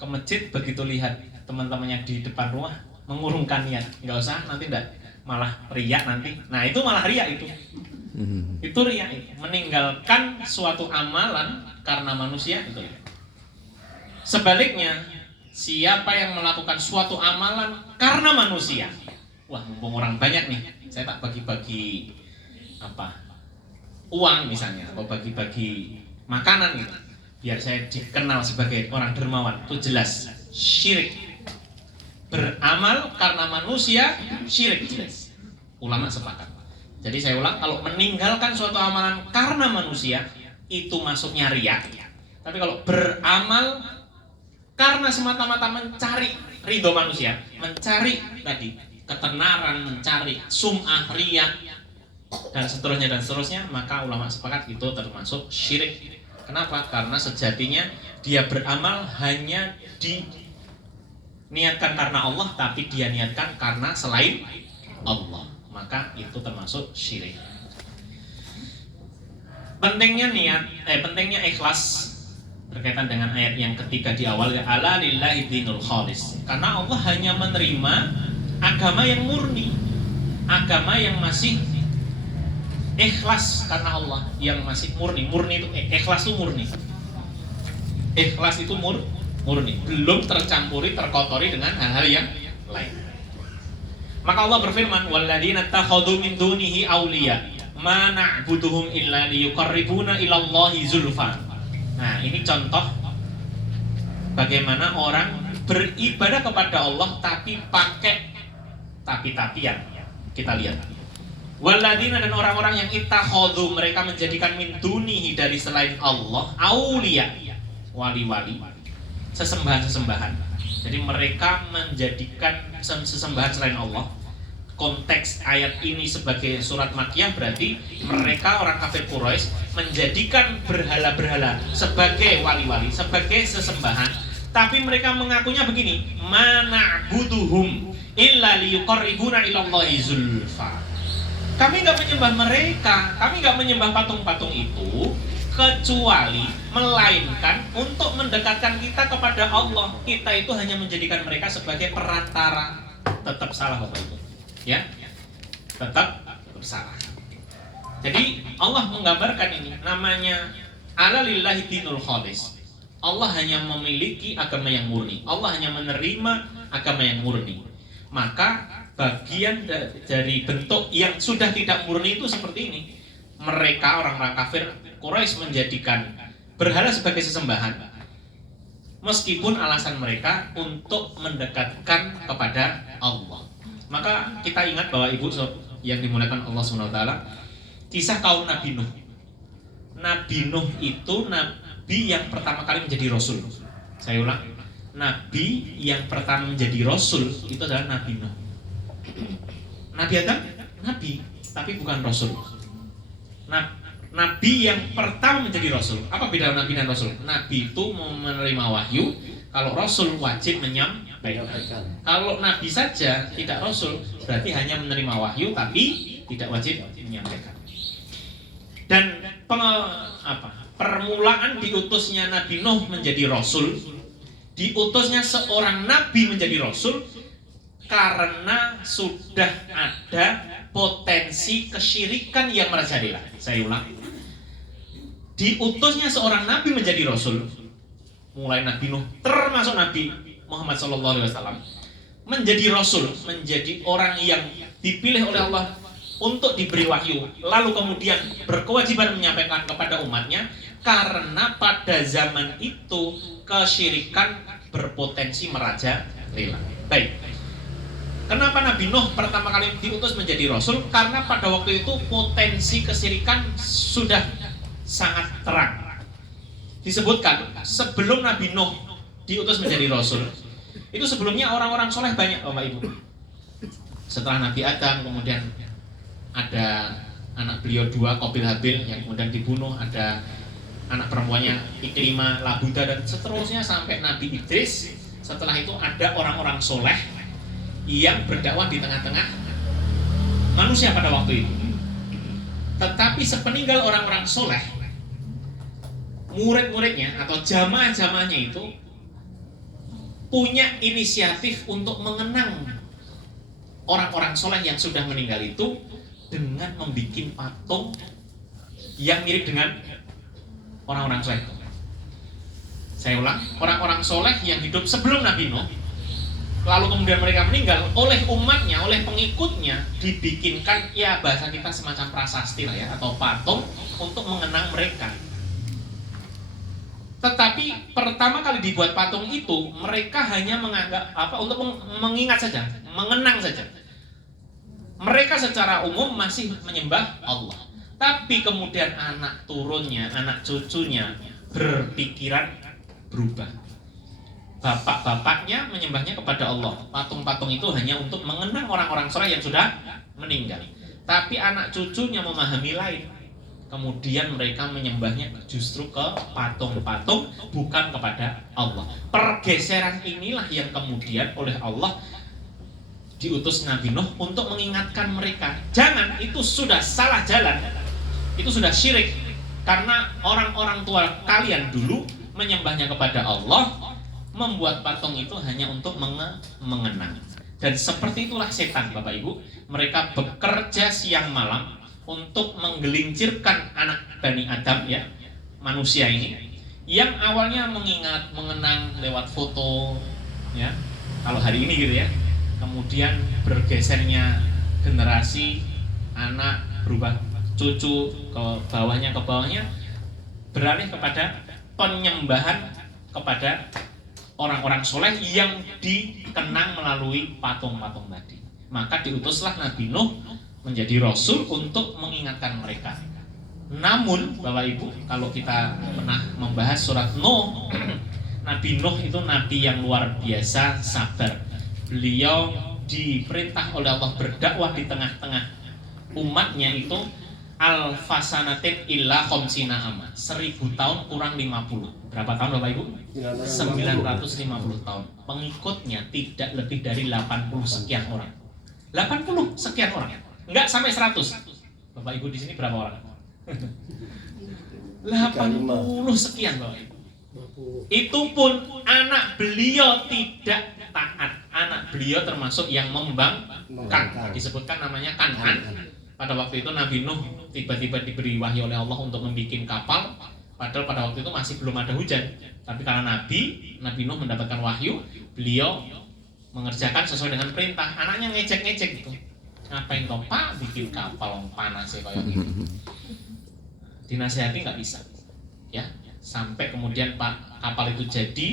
ke masjid, begitu lihat teman-temannya di depan rumah, mengurungkan niat, nggak usah, nanti enggak, malah riya nanti. Nah itu malah riya itu. Itu riya, meninggalkan suatu amalan karena manusia itu. Sebaliknya, siapa yang melakukan suatu amalan karena manusia, wah mumpung orang banyak nih, saya tak bagi-bagi uang misalnya, atau bagi-bagi makanan gitu, biar saya dikenal sebagai orang dermawan. Itu jelas syirik. Beramal karena manusia syirik, jelas. Ulama sepakat. Jadi saya ulang, kalau meninggalkan suatu amalan karena manusia itu masuknya riya. Tapi kalau beramal karena semata-mata mencari ridho manusia, mencari tadi ketenaran, mencari sum'ah, riya dan seterusnya, maka ulama sepakat itu termasuk syirik. Kenapa? Karena sejatinya dia beramal hanya diniatkan karena Allah, tapi dia niatkan karena selain Allah, maka itu termasuk syirik. Pentingnya niat, pentingnya ikhlas berkaitan dengan ayat yang ketiga di awal, ala lillahi dinul khalis. Karena Allah hanya menerima agama yang murni, agama yang masih ikhlas karena Allah, yang masih murni. Murni itu ikhlas itu murni. Ikhlas itu murni, belum tercampuri, terkotori dengan hal-hal yang lain. Maka Allah berfirman, walladzina takhadhu min dunihi awliya ma na'buduhum illa liyuqarribuna ilallahi zulfa. Nah, ini contoh bagaimana orang beribadah kepada Allah tapi pakai tapi-tapian. Kita lihat. Walladzina, dan orang-orang yang ittakhadhu, mereka menjadikan min dunihi, dari selain Allah, auliya, wali-wali, sesembahan-sesembahan. Jadi mereka menjadikan sesembahan selain Allah. Konteks ayat ini sebagai surat Makkiyah berarti mereka orang kafir Quraisy menjadikan berhala-berhala sebagai wali-wali, sebagai sesembahan. Tapi mereka mengakunya begini, mana butuhum illa liyuqarribuna ilallahi zulfa. Kami nggak menyembah mereka, kami nggak menyembah patung-patung itu kecuali melainkan untuk mendekatkan kita kepada Allah. Kita itu hanya menjadikan mereka sebagai perantara. Tetap salah Bapak Ibu, ya, tetap salah. Jadi Allah menggambarkan ini, namanya ala lillahi dinul khalis. Allah hanya memiliki agama yang murni, Allah hanya menerima agama yang murni. Maka bagian dari bentuk yang sudah tidak murni itu seperti ini. Mereka orang-orang kafir Quraisy menjadikan berhala sebagai sesembahan, meskipun alasan mereka untuk mendekatkan kepada Allah. Maka kita ingat bahwa Ibu yang dimuliakan Allah SWT, kisah kaum Nabi Nuh. Nabi Nuh itu nabi yang pertama kali menjadi rasul. Saya ulang, nabi yang pertama menjadi rasul itu adalah Nabi Nuh. Nabi Adam, nabi, tapi bukan rasul. Nabi yang pertama menjadi rasul. Apa beda nabi dan rasul? Nabi itu menerima wahyu, kalau rasul wajib menyampaikan. Kalau nabi saja tidak rasul, berarti hanya menerima wahyu tapi tidak wajib menyampaikan. Dan permulaan diutusnya Nabi Nuh menjadi rasul, diutusnya seorang nabi menjadi rasul karena sudah ada potensi kesyirikan yang merajalela. Saya ulang, diutusnya seorang nabi menjadi rasul, mulai Nabi Nuh termasuk Nabi Muhammad SAW menjadi rasul, menjadi orang yang dipilih oleh Allah untuk diberi wahyu, lalu kemudian berkewajiban menyampaikan kepada umatnya, karena pada zaman itu kesyirikan berpotensi merajalela. Baik, kenapa Nabi Nuh pertama kali diutus menjadi rasul? Karena pada waktu itu potensi kesyirikan sudah sangat terang. Disebutkan sebelum Nabi Nuh diutus menjadi rasul, itu sebelumnya orang-orang soleh banyak, Bapak Ibu. Setelah Nabi Adam, kemudian ada anak beliau dua, Qabil Habil, yang kemudian dibunuh. Ada anak perempuannya Iklimah, Labuda, dan seterusnya sampai Nabi Idris. Setelah itu ada orang-orang soleh yang berdakwah di tengah-tengah manusia pada waktu itu. Tetapi sepeninggal orang-orang soleh, murid-muridnya atau jamaah-jamaahnya itu punya inisiatif untuk mengenang orang-orang soleh yang sudah meninggal itu dengan membuat patung yang mirip dengan orang-orang soleh. Saya ulang, orang-orang soleh yang hidup sebelum Nabi Nuh, lalu kemudian mereka meninggal, oleh umatnya, oleh pengikutnya dibikinkan, ya bahasa kita semacam prasasti lah ya, atau patung untuk mengenang mereka. Tetapi pertama kali dibuat patung itu, mereka hanya menganggap untuk mengingat saja, mengenang saja. Mereka secara umum masih menyembah Allah. Tapi kemudian anak turunnya, anak cucunya berpikiran berubah. Bapak-bapaknya menyembahnya kepada Allah. Patung-patung itu hanya untuk mengenang orang-orang soleh yang sudah meninggal. Tapi anak cucunya memahami lain. Kemudian mereka menyembahnya justru ke patung-patung, bukan kepada Allah. Pergeseran inilah yang kemudian oleh Allah diutus Nabi Nuh untuk mengingatkan mereka. Jangan, itu sudah salah jalan. Itu sudah syirik. Karena orang-orang tua kalian dulu menyembahnya kepada Allah, membuat patung itu hanya untuk mengenang. Dan seperti itulah setan, Bapak Ibu. Mereka bekerja siang malam untuk menggelincirkan anak Bani Adam, ya, manusia ini, yang awalnya mengingat, mengenang lewat foto, ya, kalau hari ini gitu ya. Kemudian bergesernya generasi anak berubah cucu ke bawahnya beralih kepada penyembahan kepada orang-orang soleh yang dikenang melalui patung-patung tadi. Maka diutuslah Nabi Nuh menjadi rasul untuk mengingatkan mereka. Namun Bapak Ibu, kalau kita pernah membahas surat Nuh, Nabi Nuh itu nabi yang luar biasa sabar. Beliau diperintah oleh Allah berdakwah di tengah-tengah umatnya itu al-fasanatin illa khamsina ama, 1000 tahun kurang 50. Berapa tahun Bapak Ibu? 950 tahun. Pengikutnya tidak lebih dari 80 sekian orang. 80 sekian orang. Enggak sampai 100. Bapak Ibu di sini berapa orang? 80 sekian Bapak Ibu. Itu pun anak beliau tidak taat. Anak beliau termasuk yang membangkang. Disebutkan namanya Kan'an. Pada waktu itu Nabi Nuh tiba-tiba diberi wahyu oleh Allah untuk membuat kapal. Padahal pada waktu itu masih belum ada hujan. Tapi karena Nabi Nuh mendapatkan wahyu, beliau mengerjakan sesuai dengan perintah. Anaknya ngecek-ngecek gitu. Ngapain kau Pak bikin kapal panas ya kayak gitu. Dinasihati nggak bisa. Ya, sampai kemudian Pak kapal itu jadi,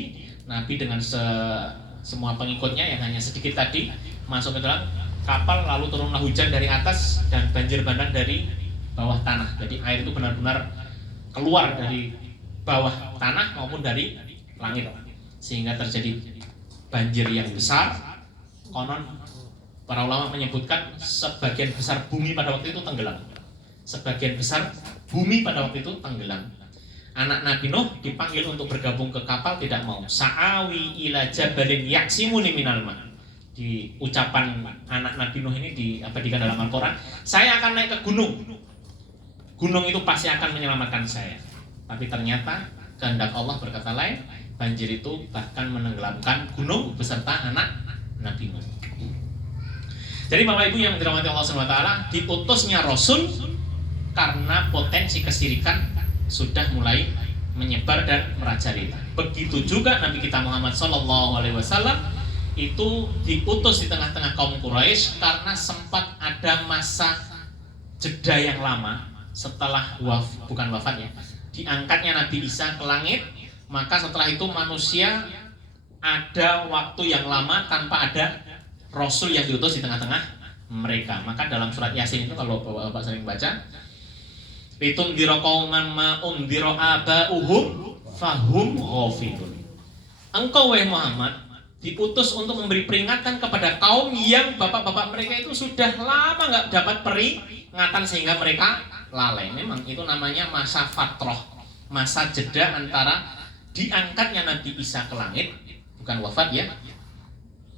Nabi dengan semua pengikutnya yang hanya sedikit tadi masuk ke dalam kapal, lalu turunlah hujan dari atas dan banjir bandang dari bawah tanah. Jadi air itu benar-benar keluar dari bawah tanah maupun dari langit, sehingga terjadi banjir yang besar. Konon para ulama menyebutkan sebagian besar bumi pada waktu itu tenggelam. Sebagian besar bumi pada waktu itu tenggelam. Anak Nabi Nuh dipanggil untuk bergabung ke kapal, tidak mau. Sa'awi ila jabalin yaksimuni minal ma. Di ucapan anak Nabi Nuh ini diabadikan dalam Al-Quran, saya akan naik ke gunung. Gunung itu pasti akan menyelamatkan saya. Tapi ternyata kehendak Allah berkata lain. Banjir itu bahkan menenggelamkan gunung beserta anak Nabi Nuh. Jadi Bapak Ibu yang dirahmati Allah SWT, diutusnya Rasul karena potensi kesyirikan sudah mulai menyebar dan merajalela. Begitu juga Nabi kita Muhammad SAW itu diutus di tengah-tengah kaum Quraisy karena sempat ada masa jeda yang lama setelah diangkatnya Nabi Isa ke langit. Maka setelah itu manusia ada waktu yang lama tanpa ada Rasul yang diutus di tengah-tengah mereka. Maka dalam surat Yasin itu kalau Bapak sering baca, litundhira qauman ma undhira aba'uhum fahum ghafilun. Engkau wahai Muhammad diutus untuk memberi peringatan kepada kaum yang bapak-bapak mereka itu sudah lama nggak dapat peringatan sehingga mereka lalai. Memang itu namanya masa fatrah, masa jeda antara diangkatnya Nabi Isa ke langit, bukan wafat ya,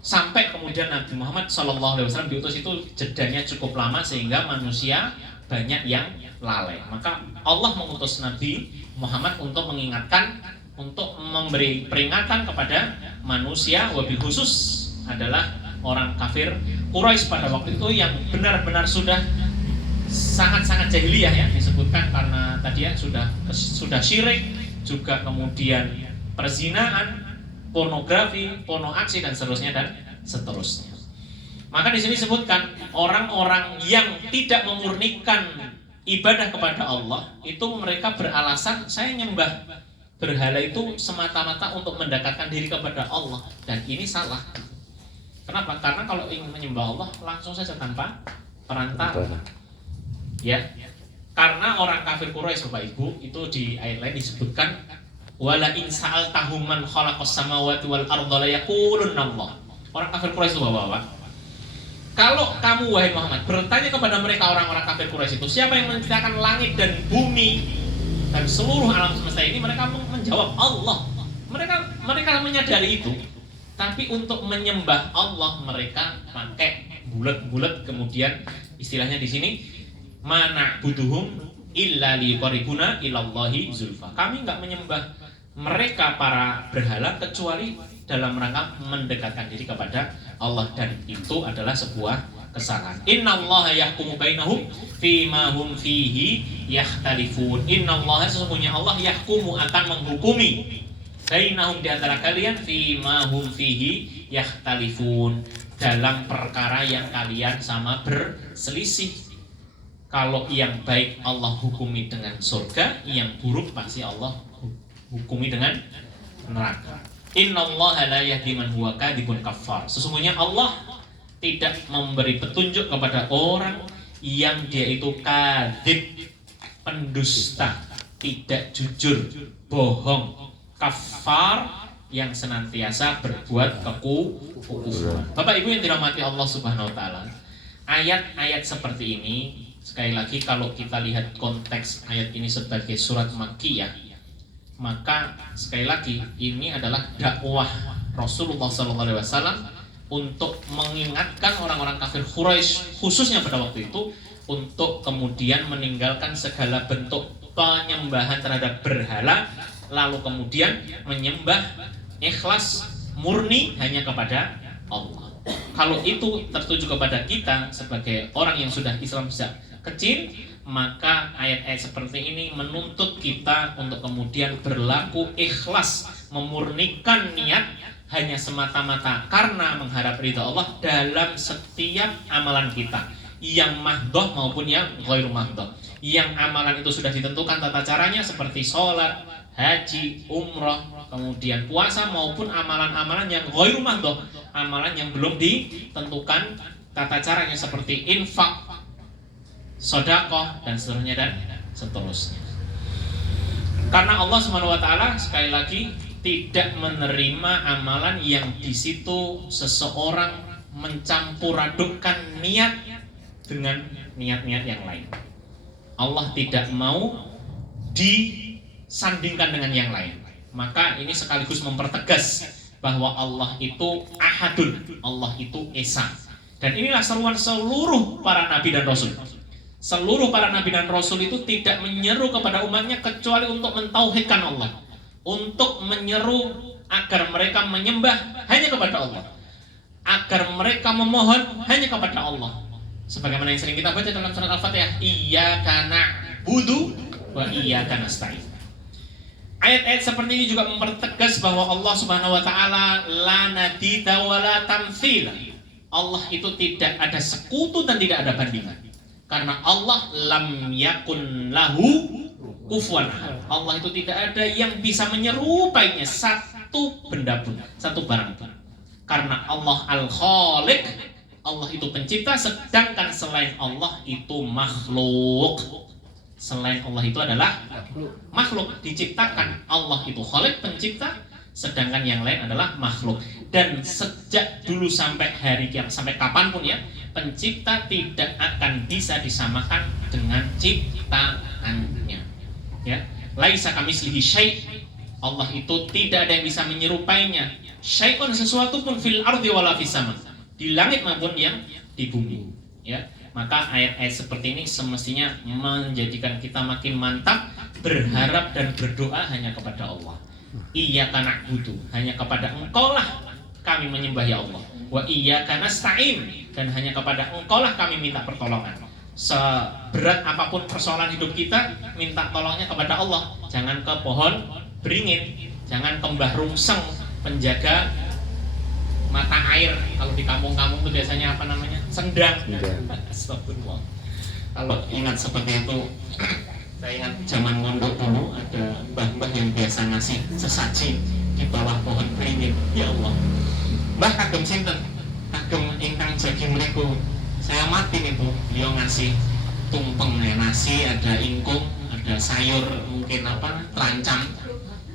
sampai kemudian Nabi Muhammad SAW diutus. Itu jedanya cukup lama sehingga manusia banyak yang lalai. Maka Allah mengutus Nabi Muhammad untuk mengingatkan, untuk memberi peringatan kepada manusia, wabil khusus adalah orang kafir Quraisy pada waktu itu yang benar-benar sudah sangat-sangat jahiliyah ya, disebutkan karena tadi ya sudah syirik, juga kemudian perzinaan, pornografi, porno aksi dan seterusnya. Maka di sini disebutkan orang-orang yang tidak memurnikan ibadah kepada Allah itu mereka beralasan saya nyembah berhala itu semata-mata untuk mendekatkan diri kepada Allah, dan ini salah. Kenapa? Karena kalau ingin menyembah Allah langsung saja tanpa perantara. Ya. Karena orang kafir Quraisy Bapak Ibu itu di ayat lain disebutkan wala in sa'altahum man khalaqas samawati wal arda la yaqulunna Allah. Orang kafir Quraisy itu Bapak. Kalau kamu wahai Muhammad bertanya kepada mereka orang-orang kafir Quraisy itu, siapa yang menciptakan langit dan bumi dan seluruh alam semesta ini, mereka menjawab Allah. Mereka menyadari itu, tapi untuk menyembah Allah mereka pakai bulat-bulat. Kemudian istilahnya di sini mana butuhum illa liqaribuna ilallahi zulfa. Kami enggak menyembah mereka para berhala kecuali dalam rangka mendekatkan diri kepada Allah, dan itu adalah sebuah kesalahan. Innallaha yahkumu bainahum fima hum fihi yakhtalifun. Innallaha, sesungguhnya Allah, yahkumu, akan menghukumi, bainahum, di antara kalian, fima hum fihi yakhtalifun, dalam perkara yang kalian sama berselisih. Kalau yang baik Allah hukumi dengan surga, yang buruk pasti Allah hukumi dengan neraka. Innallaha la yahdi man huwa kadhibun kafar. Sesungguhnya Allah tidak memberi petunjuk kepada orang yang dia itu kadzib, pendusta, tidak jujur, bohong, kafar, yang senantiasa berbuat kekufuran. Bapak Ibu yang dirahmati Allah Subhanahu wa taala, ayat-ayat seperti ini, sekali lagi kalau kita lihat konteks ayat ini sebagai surat Makkiyah, maka sekali lagi ini adalah dakwah Rasulullah SAW untuk mengingatkan orang-orang kafir Quraisy, khususnya pada waktu itu, untuk kemudian meninggalkan segala bentuk penyembahan terhadap berhala, lalu kemudian menyembah ikhlas murni hanya kepada Allah. Kalau itu tertuju kepada kita sebagai orang yang sudah Islam sejak kecil, maka ayat-ayat seperti ini menuntut kita untuk kemudian berlaku ikhlas, memurnikan niat hanya semata-mata karena mengharap ridha Allah dalam setiap amalan kita, yang mahdoh maupun yang ghairu mahdoh. Yang amalan itu sudah ditentukan tata caranya seperti sholat, haji, umrah, kemudian puasa, maupun amalan-amalan yang ghairu mahdoh, amalan yang belum ditentukan tata caranya seperti infak, sedekah, dan seterusnya dan seterusnya. Karena Allah Subhanahu wa taala sekali lagi tidak menerima amalan yang di situ seseorang mencampur adukkan niat dengan niat-niat yang lain. Allah tidak mau disandingkan dengan yang lain. Maka ini sekaligus mempertegas bahwa Allah itu ahadun, Allah itu esa. Dan inilah seruan seluruh para nabi dan rasul. Seluruh para nabi dan rasul itu tidak menyeru kepada umatnya kecuali untuk mentauhidkan Allah, untuk menyeru agar mereka menyembah hanya kepada Allah, agar mereka memohon hanya kepada Allah. Sebagaimana yang sering kita baca dalam surat Al-Fatihah, iyyaka na'budu wa iyyaka nasta'in. Ayat-ayat seperti ini juga mempertegas bahwa Allah Subhanahu wa taala la nadida wa la tamthila. Allah itu tidak ada sekutu dan tidak ada bandingan. Karena Allah lam yakun lahu kufuwan ahad. Allah itu tidak ada yang bisa menyerupainya satu benda pun, satu barang pun. Karena Allah al-Khaliq, Allah itu pencipta, sedangkan selain Allah itu makhluk. Selain Allah itu adalah makhluk, diciptakan. Allah itu Khaliq, pencipta, sedangkan yang lain adalah makhluk. Dan sejak dulu sampai hari kiamat, sampai kapanpun ya, pencipta tidak akan bisa disamakan dengan ciptaannya. Ya, laisa kamitslihi syai'. Allah itu tidak ada yang bisa menyerupainya. Syai'un, sesuatu pun, fil ardi wala fis sama, di langit maupun yang di bumi. Ya, maka ayat-ayat seperti ini semestinya menjadikan kita makin mantap berharap dan berdoa hanya kepada Allah. Iyyaka na'budu, hanya kepada Engkau lah kami menyembah ya Allah. Wa iyyaka nasta'in, dan hanya kepada Engkau lah kami minta pertolongan. Seberat apapun persoalan hidup kita, minta tolongnya kepada Allah. Jangan ke pohon beringin, jangan ke Mbah Rungseng, penjaga mata air. Kalau di kampung-kampung itu biasanya apa namanya? Sendang. Astagfirullah. Kalau ingat seperti itu, saya ingat zaman mondok dulu ada mbah-mbah yang biasa ngasih sesaji di bawah pohon beringin. Ya Allah, mbah kagem sinten? Kagem ingkang jagi mriku. Saya mati itu, beliau ngasih tumpeng ya, nasi, ada ingkung, ada sayur, mungkin apa, terancam,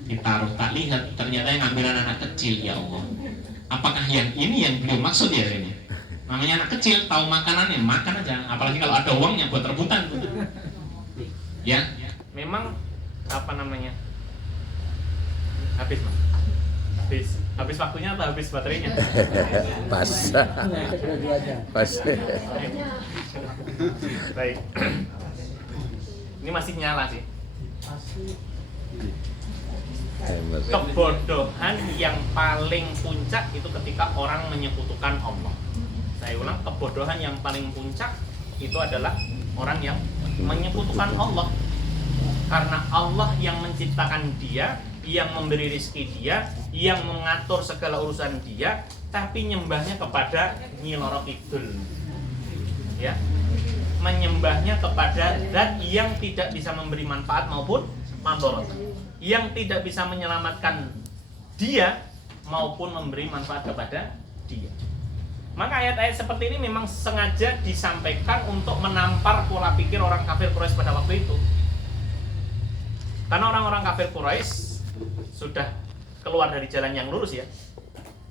ditaruh. Tak lihat, ternyata yang ngambil anak kecil. Ya Allah, apakah yang ini yang beliau maksud ya ini? Namanya anak kecil, tahu makanannya, makan aja. Apalagi kalau ada uangnya buat rebutan. Ya, memang apa namanya? Habis, Mas. Habis waktunya atau habis baterainya? Pas. Pas. Baik. Ini masih nyala sih. Hebat. Kebodohan yang paling puncak itu ketika orang menyekutukan Allah. Saya ulang, kebodohan yang paling puncak itu adalah orang yang menyekutukan Allah. Karena Allah yang menciptakan dia, yang memberi rezeki dia, yang mengatur segala urusan dia, tapi nyembahnya kepada Nyi Loro Kidul. Ya. Menyembahnya kepada zat yang tidak bisa memberi manfaat maupun mandorot, yang tidak bisa menyelamatkan dia maupun memberi manfaat kepada dia. Maka ayat-ayat seperti ini memang sengaja disampaikan untuk menampar pola pikir orang kafir Quraisy pada waktu itu. Karena orang-orang kafir Quraisy sudah keluar dari jalan yang lurus ya.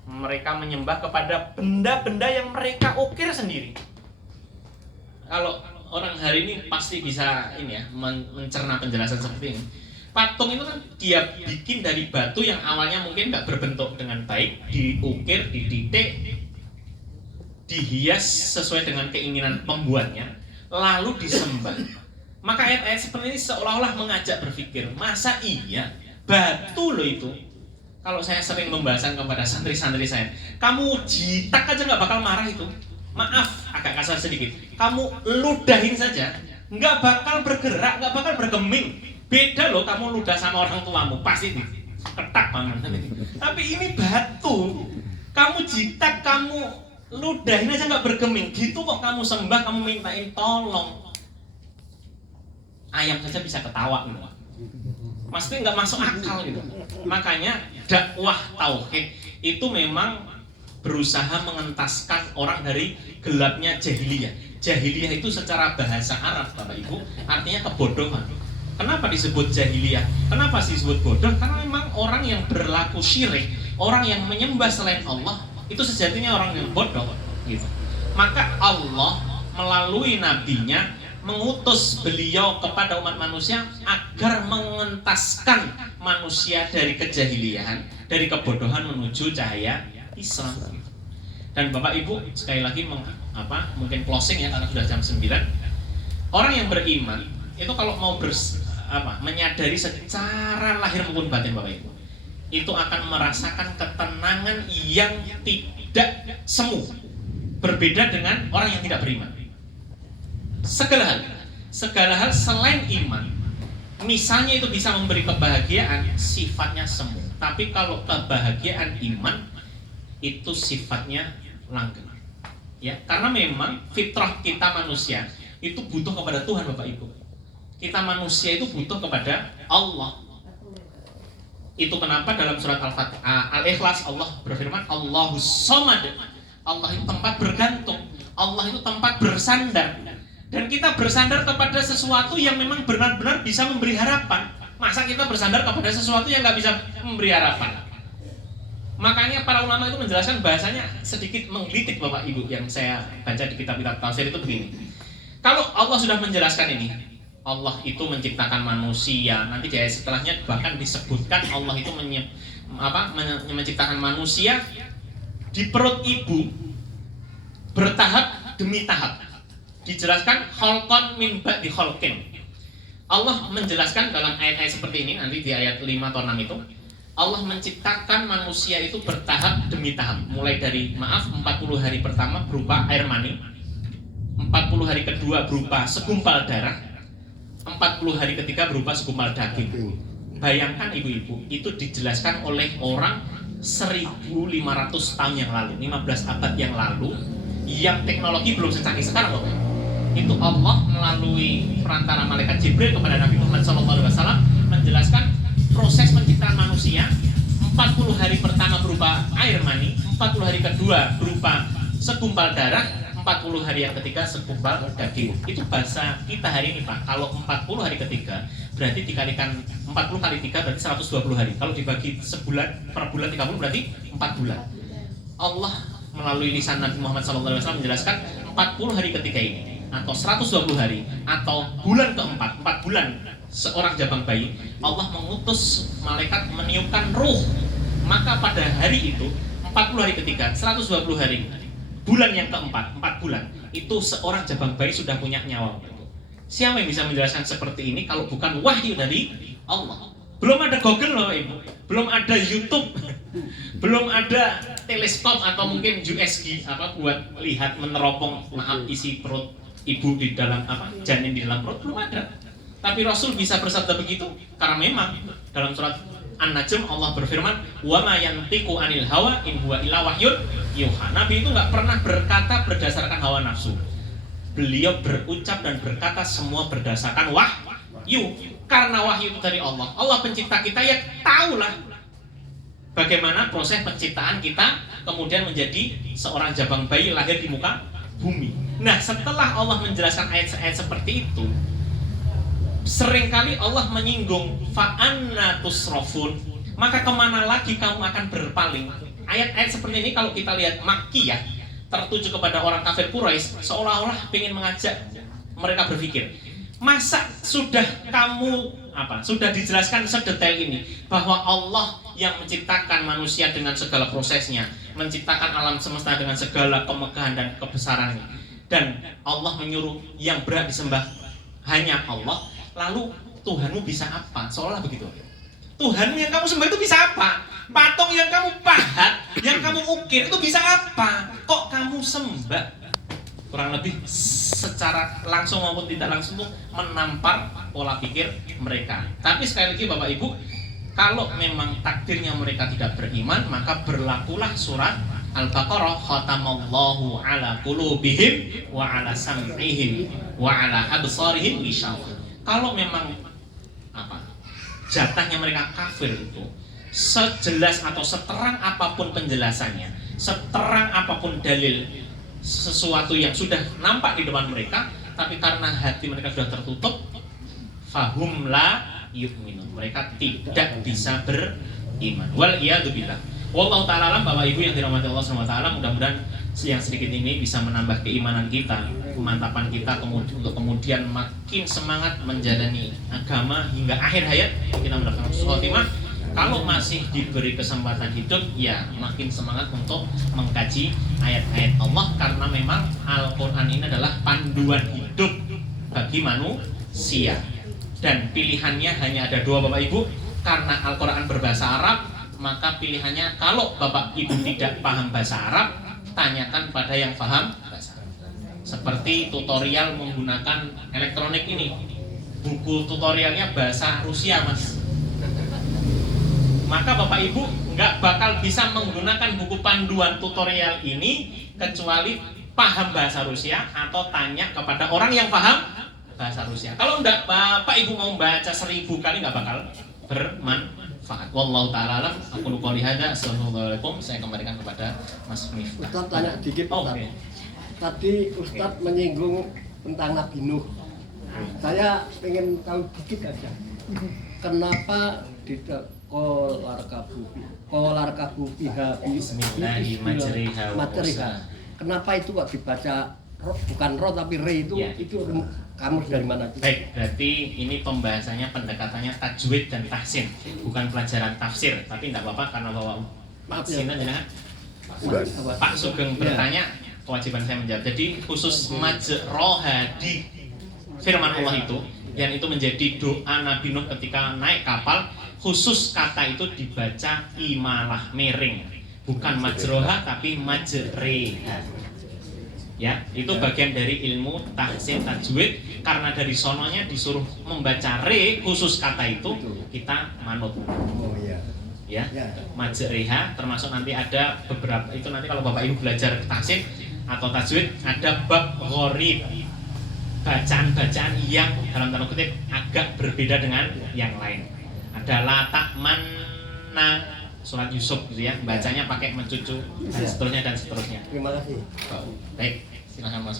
Mereka menyembah kepada benda-benda yang mereka ukir sendiri. Kalau orang hari ini pasti bisa ini ya mencerna penjelasan seperti ini. Patung itu kan dia bikin dari batu yang awalnya mungkin nggak berbentuk dengan baik, diukir, dididik, dihias sesuai dengan keinginan pembuatnya, lalu disembah. Maka ayat-ayat seperti ini seolah-olah mengajak berpikir, masa iya batu loh itu. Kalau saya sering membahasan kepada santri-santri saya, kamu jitak aja nggak bakal marah itu. Maaf, agak kasar sedikit. Kamu ludahin saja, nggak bakal bergerak, nggak bakal bergeming. Beda loh, kamu ludah sama orang tuamu, pasti ketak paman. Tapi ini batu, kamu jitak, kamu ludahin aja nggak bergeming. Gitu kok kamu sembah, kamu mintain tolong. Ayam saja bisa ketawa gitu. Maksudnya nggak masuk akal gitu. Makanya dakwah tauhid itu memang berusaha mengentaskan orang dari gelapnya jahiliyah. Jahiliyah itu secara bahasa Arab, Bapak Ibu, artinya kebodohan. Kenapa disebut jahiliyah? Kenapa disebut bodoh? Karena memang orang yang berlaku syirik, orang yang menyembah selain Allah, itu sejatinya orang yang bodoh gitu. Maka Allah melalui nabinya mengutus beliau kepada umat manusia agar mengentaskan manusia dari kejahiliahan, dari kebodohan menuju cahaya Islam. Dan Bapak Ibu sekali lagi mungkin closing ya karena sudah jam 9. Orang yang beriman itu kalau mau menyadari secara lahir maupun batin Bapak Ibu, itu akan merasakan ketenangan yang tidak semu. Berbeda dengan orang yang tidak beriman. Segala hal selain iman, misalnya itu bisa memberi kebahagiaan, sifatnya semu. Tapi kalau kebahagiaan iman itu sifatnya langgeng. Ya, karena memang fitrah kita manusia itu butuh kepada Tuhan, Bapak Ibu. Kita manusia itu butuh kepada Allah. Itu kenapa dalam surat Al-Ikhlas Allah berfirman, Allahus Samad. Allah itu tempat bergantung, Allah itu tempat bersandar. Dan kita bersandar kepada sesuatu yang memang benar-benar bisa memberi harapan. Masa kita bersandar kepada sesuatu yang nggak bisa memberi harapan? Makanya para ulama itu menjelaskan bahasanya sedikit menggelitik Bapak Ibu, yang saya baca di kitab-kitab tafsir itu begini. Kalau Allah sudah menjelaskan ini, Allah itu menciptakan manusia. Nanti di ayat setelahnya bahkan disebutkan Allah itu menciptakan manusia di perut ibu bertahap demi tahap. Dijelaskan khalqan min ba'di khalqin. Allah menjelaskan dalam ayat-ayat seperti ini, nanti di ayat 5 atau 6 itu, Allah menciptakan manusia itu bertahap demi tahap. Mulai dari 40 hari pertama berupa air mani, 40 hari kedua berupa segumpal darah, 40 hari ketiga berupa segumpal daging. Bayangkan ibu-ibu, itu dijelaskan oleh orang 1500 tahun yang lalu, 15 abad yang lalu, yang teknologi belum secanggih sekarang loh. Itu Allah melalui perantara malaikat Jibril kepada Nabi Muhammad SAW menjelaskan proses penciptaan manusia. 40 hari pertama berupa air mani, 40 hari kedua berupa segumpal darah, 40 hari yang ketiga segumpal daging. Itu bahasa kita hari ini Pak. Kalau 40 hari ketiga berarti dikalikan 40 kali 3 berarti 120 hari. Kalau dibagi sebulan per bulan 30 berarti 4 bulan. Allah melalui lisan Nabi Muhammad SAW menjelaskan 40 hari ketiga ini atau 120 hari atau bulan keempat, 4 bulan seorang jabang bayi, Allah mengutus malaikat meniupkan ruh. Maka pada hari itu 40 hari ketiga, 120 hari, bulan yang keempat, 4 bulan, itu seorang jabang bayi sudah punya nyawa. Siapa yang bisa menjelaskan seperti ini kalau bukan wahyu dari Allah? Belum ada Google loh Ibu, belum ada YouTube, belum ada teleskop atau mungkin USG buat lihat meneropong isi perut ibu di dalam janin di dalam perut, belum ada. Tapi Rasul bisa bersabda begitu karena memang dalam surat An-Najm Allah berfirman, "Wa ma yantiqu 'anil hawa in huwa illa wahyun yuha." Nabi itu nggak pernah berkata berdasarkan hawa nafsu. Beliau berucap dan berkata semua berdasarkan wahyu. Karena wahyu itu dari Allah. Allah pencipta kita, ya tahulah bagaimana proses penciptaan kita kemudian menjadi seorang jabang bayi lahir di muka bumi. Nah, setelah Allah menjelaskan ayat-ayat seperti itu, seringkali Allah menyinggung fa'anna tusrafun, maka kemana lagi kamu akan berpaling? Ayat-ayat seperti ini kalau kita lihat Makkiyah, tertuju kepada orang kafir Quraisy, seolah-olah ingin mengajak mereka berpikir, masa sudah sudah dijelaskan sedetail ini bahwa Allah yang menciptakan manusia dengan segala prosesnya, menciptakan alam semesta dengan segala kemegahan dan kebesarannya, dan Allah menyuruh yang berhak disembah hanya Allah, lalu Tuhanmu bisa apa? Seolah begitu. Tuhanmu yang kamu sembah itu bisa apa? Patung yang kamu pahat, yang kamu ukir itu bisa apa? Kok kamu sembah? Kurang lebih secara langsung maupun tidak langsung tuh menampar pola pikir mereka. Tapi sekali lagi Bapak Ibu, kalau memang takdirnya mereka tidak beriman, maka berlakulah surat Al-Baqarah, khatamallahu ala qulubihim wa ala sam'ihim wa ala absarihim ghishawa. Kalau memang jatahnya mereka kafir itu sejelas atau seterang apapun penjelasannya, seterang apapun dalil sesuatu yang sudah nampak di depan mereka, tapi karena hati mereka sudah tertutup, fahum la yu'minun, mereka tidak bisa beriman. Wal iyadu billah. Wallahu ta'ala alam. Bapak Ibu yang dirahmati Allah SWT, mudah-mudahan yang sedikit ini bisa menambah keimanan kita, kemantapan kita untuk kemudian makin semangat menjalani agama hingga akhir hayat kita mendapatkan khotimah. Kalau masih diberi kesempatan hidup, ya makin semangat untuk mengkaji ayat-ayat Allah, karena memang Al-Quran ini adalah panduan hidup bagi manusia. Dan pilihannya hanya ada dua Bapak Ibu, karena Al-Quran berbahasa Arab, maka pilihannya kalau Bapak Ibu tidak paham bahasa Arab, tanyakan pada yang paham bahasa Arab. Seperti tutorial menggunakan elektronik ini, buku tutorialnya bahasa Rusia Mas, maka Bapak Ibu nggak bakal bisa menggunakan buku panduan tutorial ini kecuali paham bahasa Rusia atau tanya kepada orang yang paham bahasa Rusia. Kalau enggak, Bapak Ibu mau baca 1000 kali nggak bakal bermanfaat. Wallahu ta'ala alam. Aku lupa lihat. Assalamualaikum. Saya kembalikan kepada Mas Miftah. Ustaz tanya dikit Ustaz. Okay. Tadi Ustaz menyinggung tentang Nabi Nuh. Saya ingin tahu dikit aja. Kenapa tidak kolar kabu biha Bismillahirrahmanirrahim. Kenapa itu kok dibaca bukan roh tapi re itu? Ya. Itu kamus dari mana? Baik, berarti ini pembahasannya pendekatannya tajwid dan tahsin, bukan pelajaran tafsir. Tapi tidak apa-apa karena bawa vaksin aja. Pak Sugeng bertanya, kewajiban saya menjawab. Jadi khusus majroha di firman Allah itu, yang itu menjadi doa Nabi Nuh ketika naik kapal, khusus kata itu dibaca imalah miring, bukan majroha tapi majreha. Ya, itu bagian dari ilmu tahsin tajwid, karena dari sononya disuruh membaca re khusus kata itu, kita manut. Oh iya. Ya, majreha termasuk nanti ada beberapa itu, nanti kalau Bapak Ibu belajar tahsin atau tajwid ada bab gharib, bacaan-bacaan yang dalam tanda kutip agak berbeda dengan yang lain. Ada latak mana surat Yusuf gitu ya, bacanya pakai mencucu dan seterusnya dan seterusnya. Terima kasih. Baik, silakan Mas.